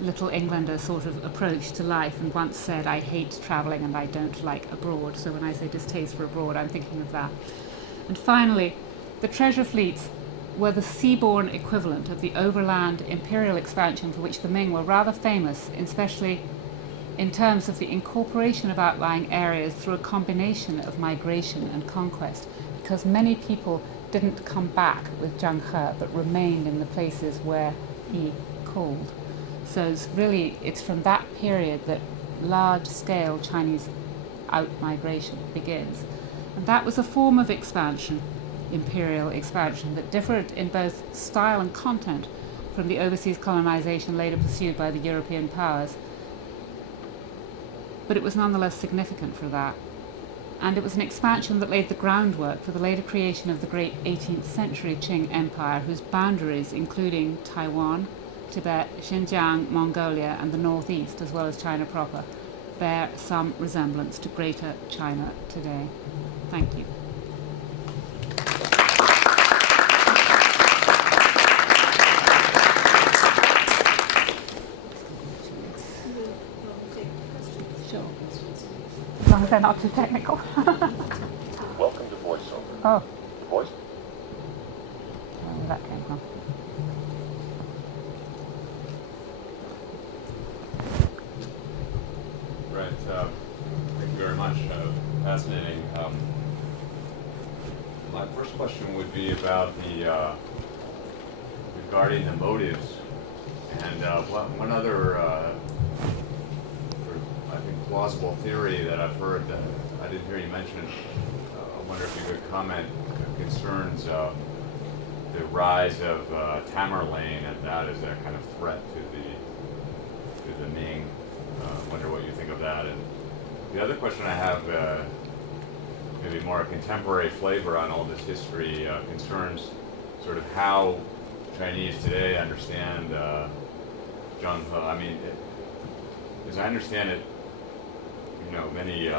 little Englander sort of approach to life and once said, I hate travelling and I don't like abroad. So when I say distaste for abroad, I'm thinking of that. And finally, the treasure fleets were the seaborne equivalent of the overland imperial expansion for which the Ming were rather famous, especially in terms of the incorporation of outlying areas through a combination of migration and conquest, because many people didn't come back with Zheng He, but remained in the places where he called. So it's from that period that large-scale Chinese out-migration begins. And that was a form of expansion, imperial expansion, that differed in both style and content from the overseas colonization later pursued by the European powers. But it was nonetheless significant for that. And it was an expansion that laid the groundwork for the later creation of the great 18th century Qing Empire, whose boundaries, including Taiwan, Tibet, Xinjiang, Mongolia, and the northeast, as well as China proper, bear some resemblance to Greater China today. Thank you. Sure. As long as they're not too technical. Welcome to VoiceOver. Oh, Voice. where that came from. Right. Thank you very much. Fascinating. My first question would be about the regarding the motives, and one other, sort of, I think, plausible theory that I've heard that I didn't hear you mention. I wonder if you could comment concerns the rise of Tamerlane and that as a kind of threat to the Ming. Wonder what you think of that. And the other question I have, maybe more a contemporary flavor on all this history, concerns sort of how Chinese today understand Zheng He. I mean, as I understand it, many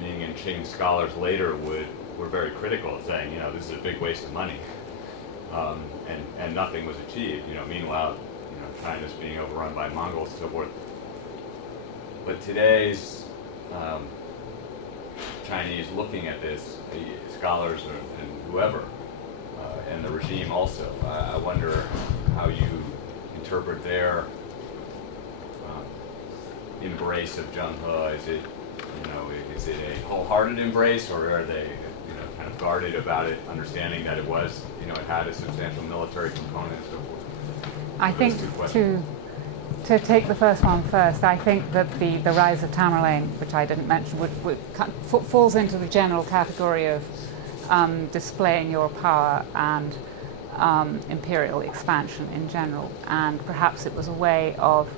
Ming and Qing scholars later were very critical, saying, this is a big waste of money, and nothing was achieved. Meanwhile, China's being overrun by Mongols and so forth. But today's Chinese looking at this, scholars and whoever, and the regime also, I wonder how you interpret their embrace of Zheng He. Is it a wholehearted embrace, or are they, kind of guarded about it, understanding that it was, it had a substantial military component and so forth? I think to take the first one first, I think that the rise of Tamerlane, which I didn't mention, falls into the general category of displaying your power and imperial expansion in general, and perhaps it was a way of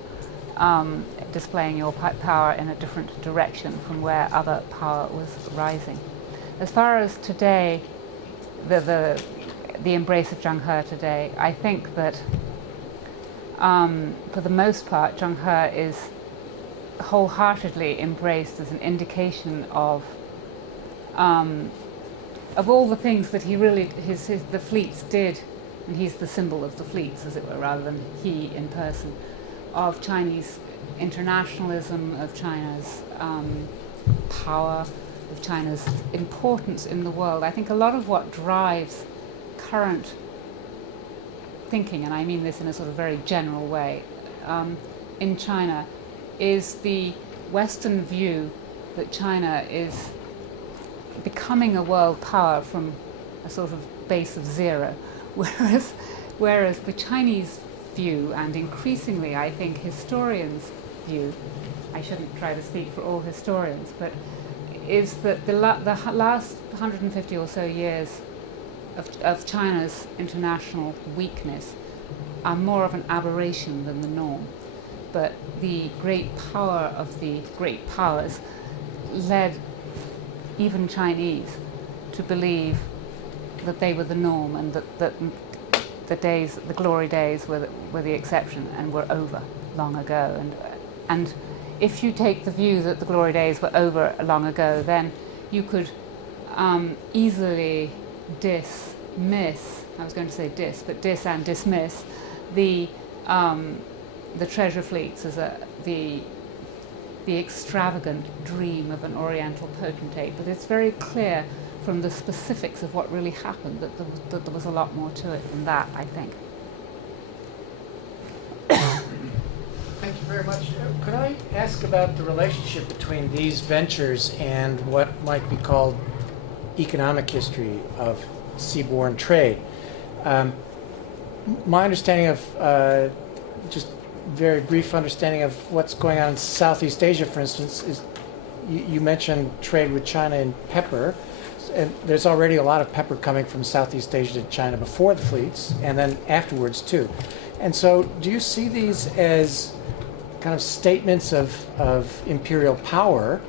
displaying your power in a different direction from where other power was rising. As far as today, the embrace of Zheng He today, I think that for the most part, Zheng He is wholeheartedly embraced as an indication of all the things that he really, the fleets did, and he's the symbol of the fleets, as it were, rather than he in person, of Chinese internationalism, of China's power, of China's importance in the world. I think a lot of what drives current thinking, and I mean this in a sort of very general way, in China, is the Western view that China is becoming a world power from a sort of base of zero, whereas the Chinese view, and increasingly I think historians' view, I shouldn't try to speak for all historians, but is that the last 150 or so years of China's international weakness are more of an aberration than the norm. But the great power of the great powers led even Chinese to believe that they were the norm, and that the glory days were the exception and were over long ago. And if you take the view that the glory days were over long ago, then you could easily dismiss the treasure fleets as the extravagant dream of an Oriental potentate. But it's very clear from the specifics of what really happened that there was a lot more to it than that, I think. Thank you very much. Could I ask about the relationship between these ventures and what might be called economic history of seaborne trade? My understanding of, just very brief understanding of what's going on in Southeast Asia, for instance, is you mentioned trade with China in pepper. And there's already a lot of pepper coming from Southeast Asia to China before the fleets, and then afterwards too. And so do you see these as kind of statements of imperial power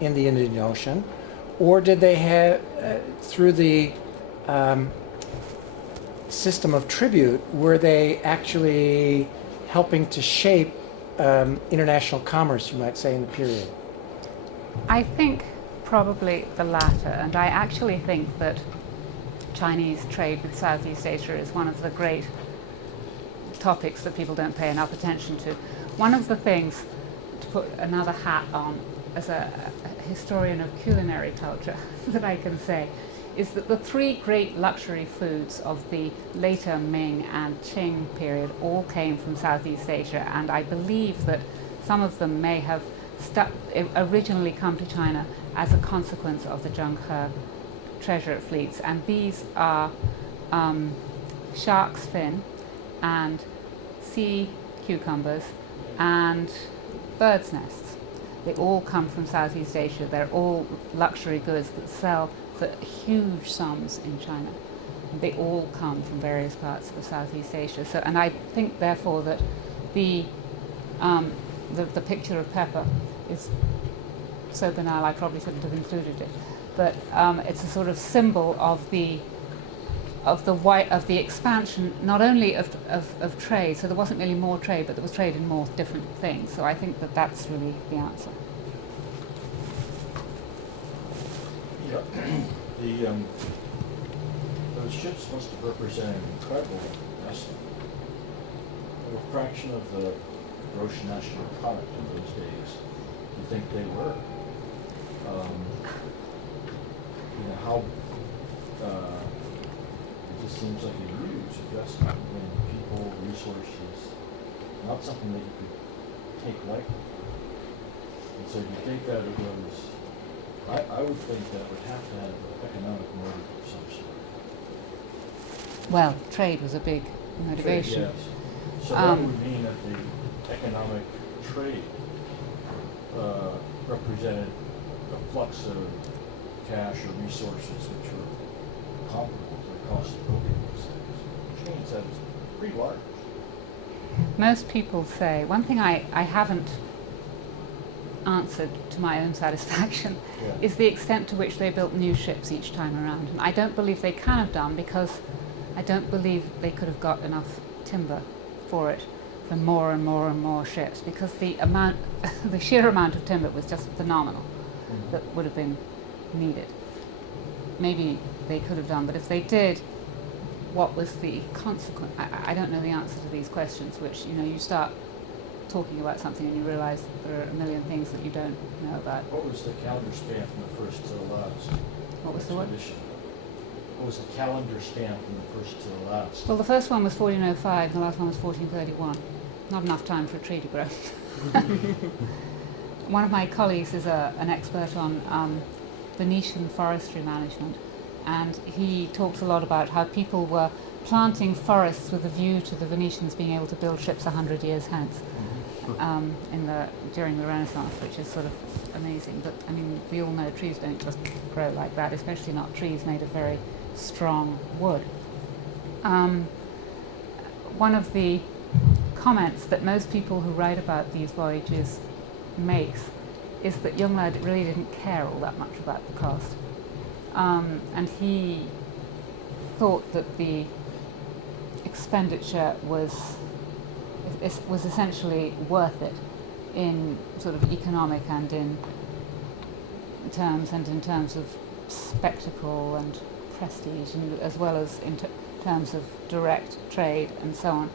in the Indian Ocean, or did they have, through the system of tribute, were they actually helping to shape international commerce, you might say, in the period? I think probably the latter, and I actually think that Chinese trade with Southeast Asia is one of the great topics that people don't pay enough attention to. One of the things, to put another hat on, as a historian of culinary culture, that I can say, is that the three great luxury foods of the later Ming and Qing period all came from Southeast Asia, and I believe that some of them may have originally come to China as a consequence of the Zheng He treasure fleets, and these are shark's fin and sea cucumbers and birds' nests. They all come from Southeast Asia. They're all luxury goods that sell for huge sums in China. They all come from various parts of Southeast Asia. So, and I think, therefore, that the picture of Pepper is so banal I probably shouldn't have included it, but it's a sort of symbol of the expansion, not only of trade. So there wasn't really more trade, but there was trade in more different things. So I think that that's really the answer. Yeah, those ships must have represented an incredible investment. A fraction of the gross national product in those days. You think they were? How? It just seems like a huge investment in people, resources, not something that you could take lightly. And so you think that it was. I would think that would have to have an economic motive of some sort. Well, trade was a big motivation. Trade, yes. So that would mean that the economic trade represented a flux of cash or resources which were comparable to the cost of building these things, which means that it's pretty large. Most people say, one thing I haven't answered to my own satisfaction is the extent to which they built new ships each time around. And I don't believe they can have done, because I don't believe they could have got enough timber for it, for more and more and more ships, because the sheer amount of timber was just phenomenal that would have been needed. Maybe they could have done, but if they did, what was the consequence? I don't know the answer to these questions, which, you start talking about something and you realize there are a million things that you don't know about. What was the calendar span from the first to the last? What was the what? Expedition? What was the calendar span from the first to the last? Well, the first one was 1405, the last one was 1431. Not enough time for a tree to grow. One of my colleagues is an expert on Venetian forestry management, and he talks a lot about how people were planting forests with a view to the Venetians being able to build ships 100 years hence during the Renaissance, which is sort of amazing. But I mean, we all know trees don't just grow like that, especially not trees made of very strong wood. One of the comments that most people who write about these voyages makes is that Younglad really didn't care all that much about the cost. And he thought that the expenditure was essentially worth it in sort of economic and in terms of spectacle and prestige, and as well as in terms of direct trade and so on.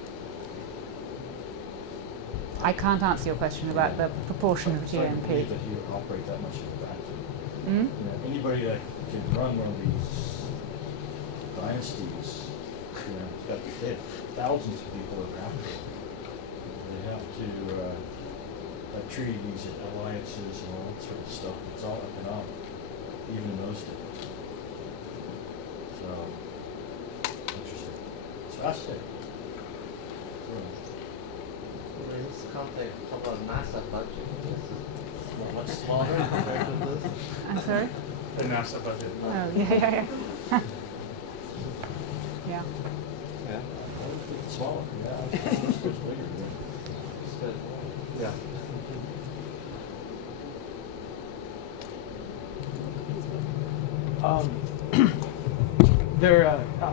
I can't answer your question about the proportion of It's hard to GNP. believe that he would operate that much of a factory. Anybody that can run one of these dynasties, they have thousands of people that are after them. They have to treaty these alliances and all that sort of stuff. It's all economic, even in those days. So, interesting. It's fascinating. This company talk about NASA budget. This is much smaller compared to this. I'm sorry? The NASA budget. Oh, yeah. Yeah. Yeah. It's smaller. Yeah, it's bigger. Yeah.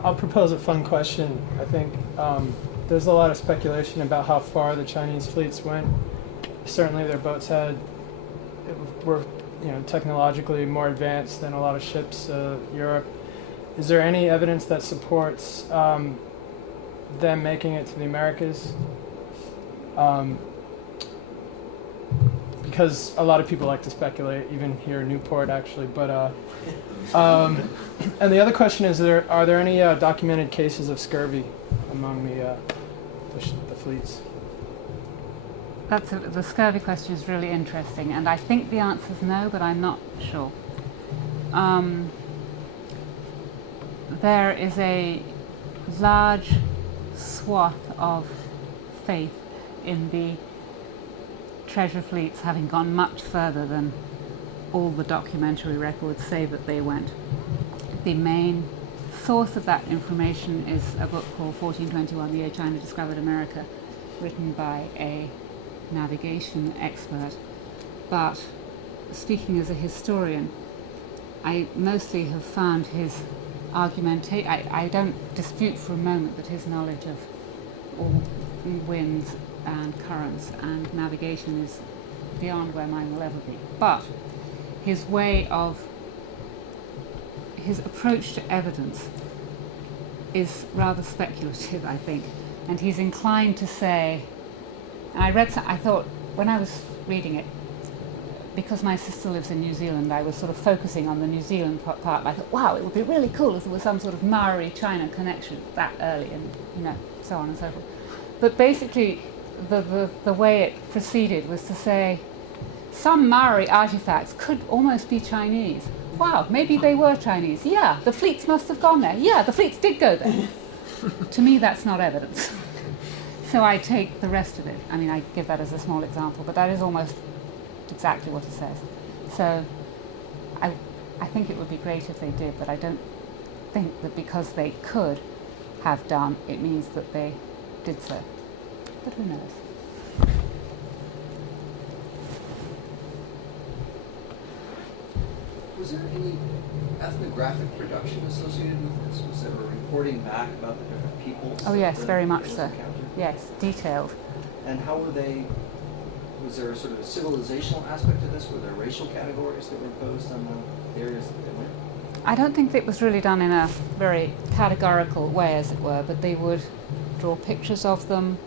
I'll propose a fun question. I think there's a lot of speculation about how far the Chinese fleets went. Certainly, their boats were technologically more advanced than a lot of ships Europe. Is there any evidence that supports them making it to the Americas? Because a lot of people like to speculate, even here in Newport, actually. But and the other question is: are there any documented cases of scurvy among the fleets? The scurvy question is really interesting, and I think the answer is no, but I'm not sure. There is a large swath of faith in the treasure fleets having gone much further than all the documentary records say that they went. The main source of that information is a book called 1421, The Year China Discovered America, written by a navigation expert. But speaking as a historian, I mostly have found his argumentation. I don't dispute for a moment that his knowledge of all winds and currents and navigation is beyond where mine will ever be. But his approach to evidence is rather speculative, I think. And he's inclined to say, and I thought, when I was reading it, because my sister lives in New Zealand, I was sort of focusing on the New Zealand part. I thought, wow, it would be really cool if there was some sort of Maori-China connection that early, and so on and so forth. But basically, the way it proceeded was to say, some Maori artifacts could almost be Chinese. Wow, maybe they were Chinese. Yeah, the fleets must have gone there. Yeah, the fleets did go there. To me, that's not evidence. So I take the rest of it. I mean, I give that as a small example, but that is almost exactly what it says. So I think it would be great if they did, but I don't think that because they could have done, it means that they did so. But who knows? Was there any ethnographic production associated with this? Was there a reporting back about the different peoples? Oh yes, very much so. Encountered? Yes, detailed. And how were they? Was there a sort of a civilizational aspect to this? Were there racial categories that were imposed on the areas that they went? I don't think it was really done in a very categorical way, as it were, but they would draw pictures of them,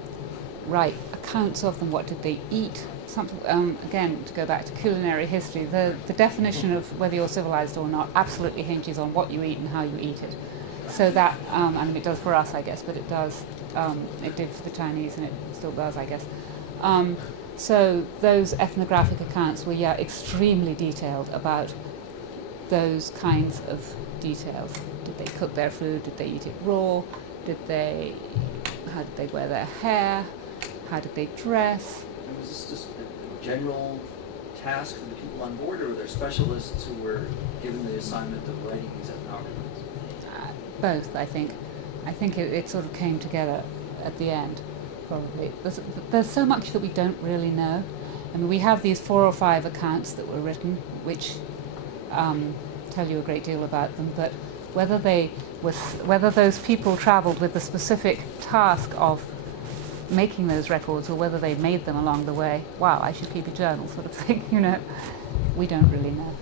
write accounts of them, what did they eat, something, again, to go back to culinary history, the definition of whether you're civilized or not absolutely hinges on what you eat and how you eat it. So that, I mean, it does for us, I guess, but it does, it did for the Chinese, and it still does, I guess. So those ethnographic accounts were, extremely detailed about those kinds of details. Did they cook their food? Did they eat it raw? How did they wear their hair? How did they dress? And was this just a general task for the people on board, or were there specialists who were given the assignment of writing these ethnographies? Both, I think. I think it sort of came together at the end, probably. There's so much that we don't really know. I mean, we have these 4 or 5 accounts that were written, which tell you a great deal about them, but whether those people travelled with the specific task of making those records, or whether they made them along the way, wow, I should keep a journal sort of thing, we don't really know.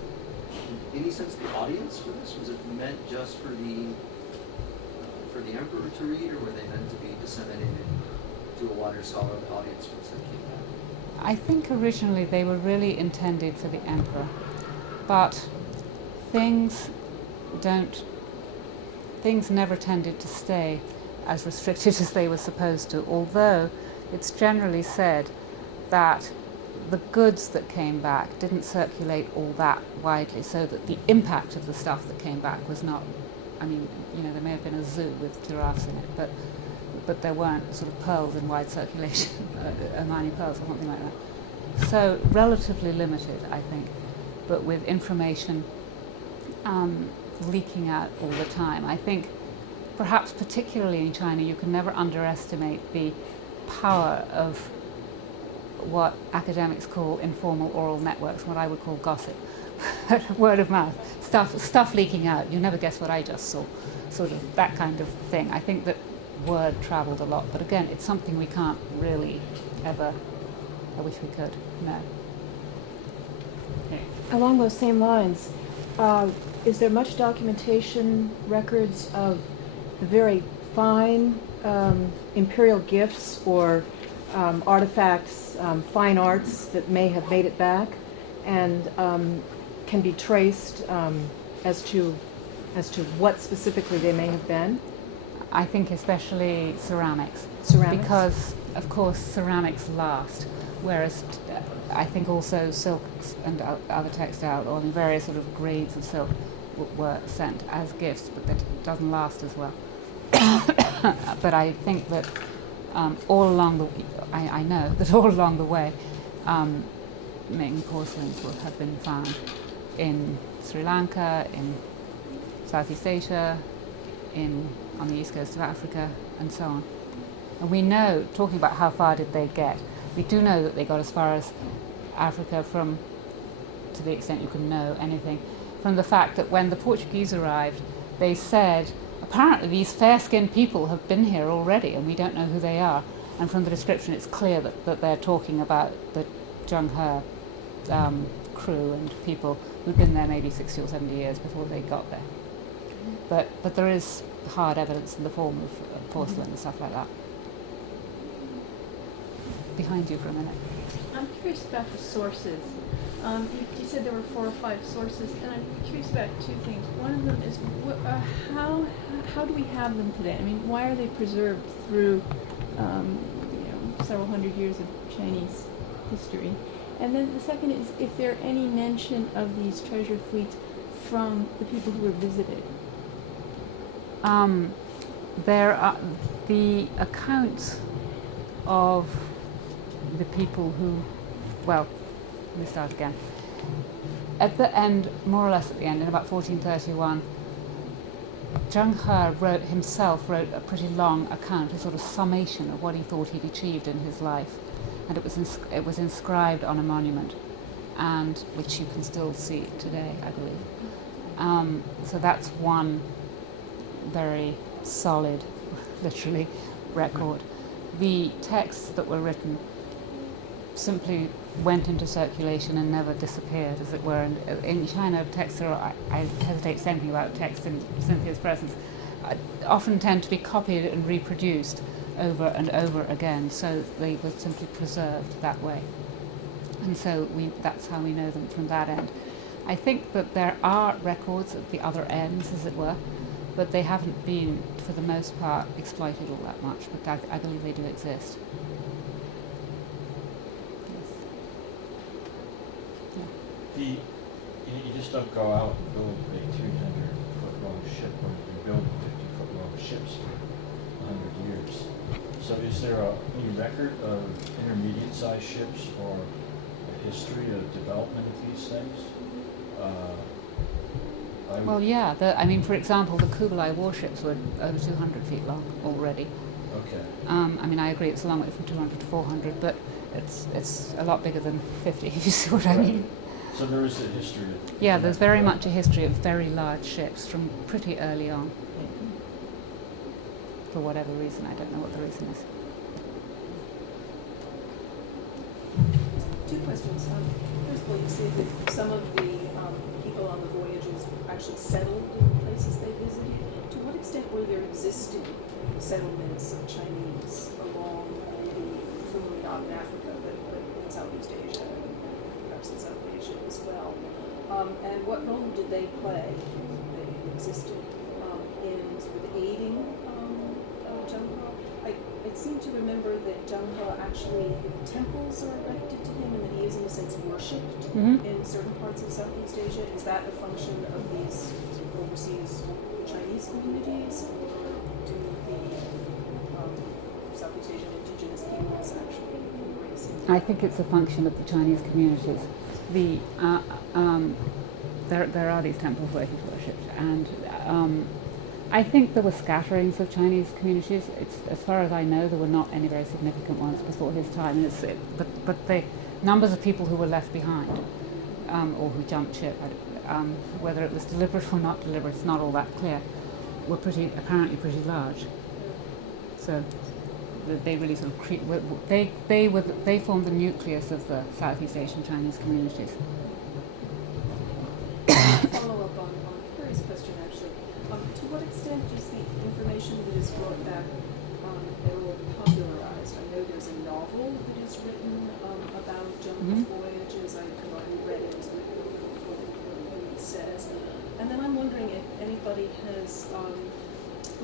Any sense of the audience for this? Was it meant just for the emperor to read, or were they meant to be disseminated to a wider scholarly audience once they came back? I think originally they were really intended for the emperor, but things never tended to stay as restricted as they were supposed to, although it's generally said that the goods that came back didn't circulate all that widely, so that the impact of the stuff that came back was not, I mean, there may have been a zoo with giraffes in it, but there weren't sort of pearls in wide circulation, Omani pearls or something like that. So relatively limited, I think, but with information leaking out all the time. I think perhaps particularly in China, you can never underestimate the power of what academics call informal oral networks, what I would call gossip, word of mouth, stuff leaking out. You never guess what I just saw, sort of that kind of thing. I think that word travelled a lot, but again, it's something we can't really ever, I wish we could, know. Yeah. Along those same lines, is there much documentation, records of the very fine imperial gifts or artifacts, fine arts that may have made it back and can be traced as to what specifically they may have been? I think especially ceramics. Ceramics? Because, of course, ceramics last, whereas I think also silks and other textiles, or various sort of grades of silk were sent as gifts, but that doesn't last as well. But I think that I know that all along the way, Ming porcelains will have been found in Sri Lanka, in Southeast Asia, on the east coast of Africa, and so on. And we know, talking about how far did they get, we do know that they got as far as Africa from, to the extent you can know anything, from the fact that when the Portuguese arrived, they said, apparently these fair-skinned people have been here already and we don't know who they are. And from the description it's clear that they're talking about the Zheng He crew and people who'd been there maybe 60 or 70 years before they got there. But there is hard evidence in the form of porcelain and stuff like that. Behind you for a minute. I'm curious about the sources. You said there were 4 or 5 sources, and I'm curious about 2 things. One of them is how do we have them today? I mean, why are they preserved through several hundred years of Chinese history? And then the second is if there are any mention of these treasure fleets from the people who were visited. There are the accounts of the people who, well, let me start again. At the end, more or less at the end, in about 1431, Zheng He wrote a pretty long account, a sort of summation of what he thought he'd achieved in his life, and it was inscribed on a monument, and which you can still see today, I believe. So that's one very solid, literally, record. The texts that were written simply went into circulation and never disappeared, as it were. And in China, texts are, I hesitate to say anything about texts in Cynthia's presence, often tend to be copied and reproduced over and over again, so they were simply preserved that way. And so that's how we know them from that end. I think that there are records at the other ends, as it were, but they haven't been, for the most part, exploited all that much, but I believe they do exist. You just don't go out and build a 300-foot long ship when you can build 50-foot long ships for 100 years. So is there any record of intermediate-sized ships or a history of development of these things? Well, yeah. For example, the Kublai warships were over 200 feet long already. Okay. I agree it's a long way from 200 to 400, but it's a lot bigger than 50, if you see what I mean. So there is a history. Yeah, there's very much a history of very large ships from pretty early on. For whatever reason, I don't know what the reason is. 2 questions. First of all, you say that some of the people on the voyages actually settled in the places they visited. To what extent were there existing settlements of Chinese along presumably not in Africa, but in Southeast Asia, and perhaps in South Asia as well? And what role did they play, if they existed, in sort of aiding Zheng He? I seem to remember that Zheng He actually, temples are erected to him and that he is in a sense worshipped in certain parts of Southeast Asia. Is that a function of these sort of overseas Chinese communities, or do the Southeast Asian indigenous peoples actually embrace him? I think it's a function of the Chinese communities. There are these temples where he's worshipped, and I think there were scatterings of Chinese communities. As far as I know, there were not any very significant ones before his time. But the numbers of people who were left behind, or who jumped ship, whether it was deliberate or not deliberate, it's not all that clear, were apparently pretty large. So they really sort of they formed the nucleus of the Southeast Asian Chinese communities. Follow up on Carrie's question, actually. To what extent does the information that is brought back ever popularized? I know there's a novel that is written about Joanna Voyages. I've already read it, what it says. And then I'm wondering if anybody has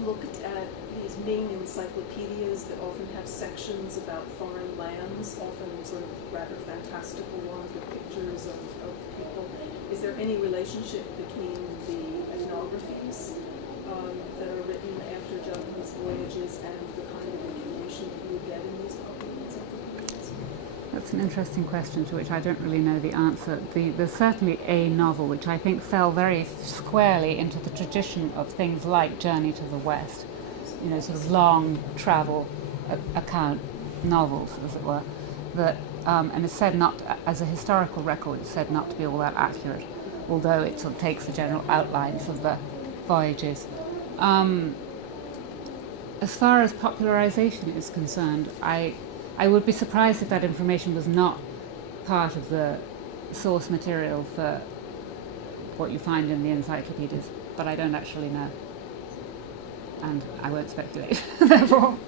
looked at these Ming encyclopedias that often have sections about foreign lands, often sort of rather fantastical ones with pictures of people. Is there any relationship between the ethnographies that are written after Joanna's voyages and the kind of information that you would get in these encyclopedias? That's an interesting question to which I don't really know the answer. There's certainly a novel which I think fell very squarely into the tradition of things like Journey to the West, you know, sort of long travel account novels, as it were, that and it's said not, as a historical record, it's said not to be all that accurate, although it sort of takes the general outlines of the voyages. As far as popularization is concerned, I would be surprised if that information was not part of the source material for what you find in the encyclopedias, but I don't actually know. And I won't speculate, therefore.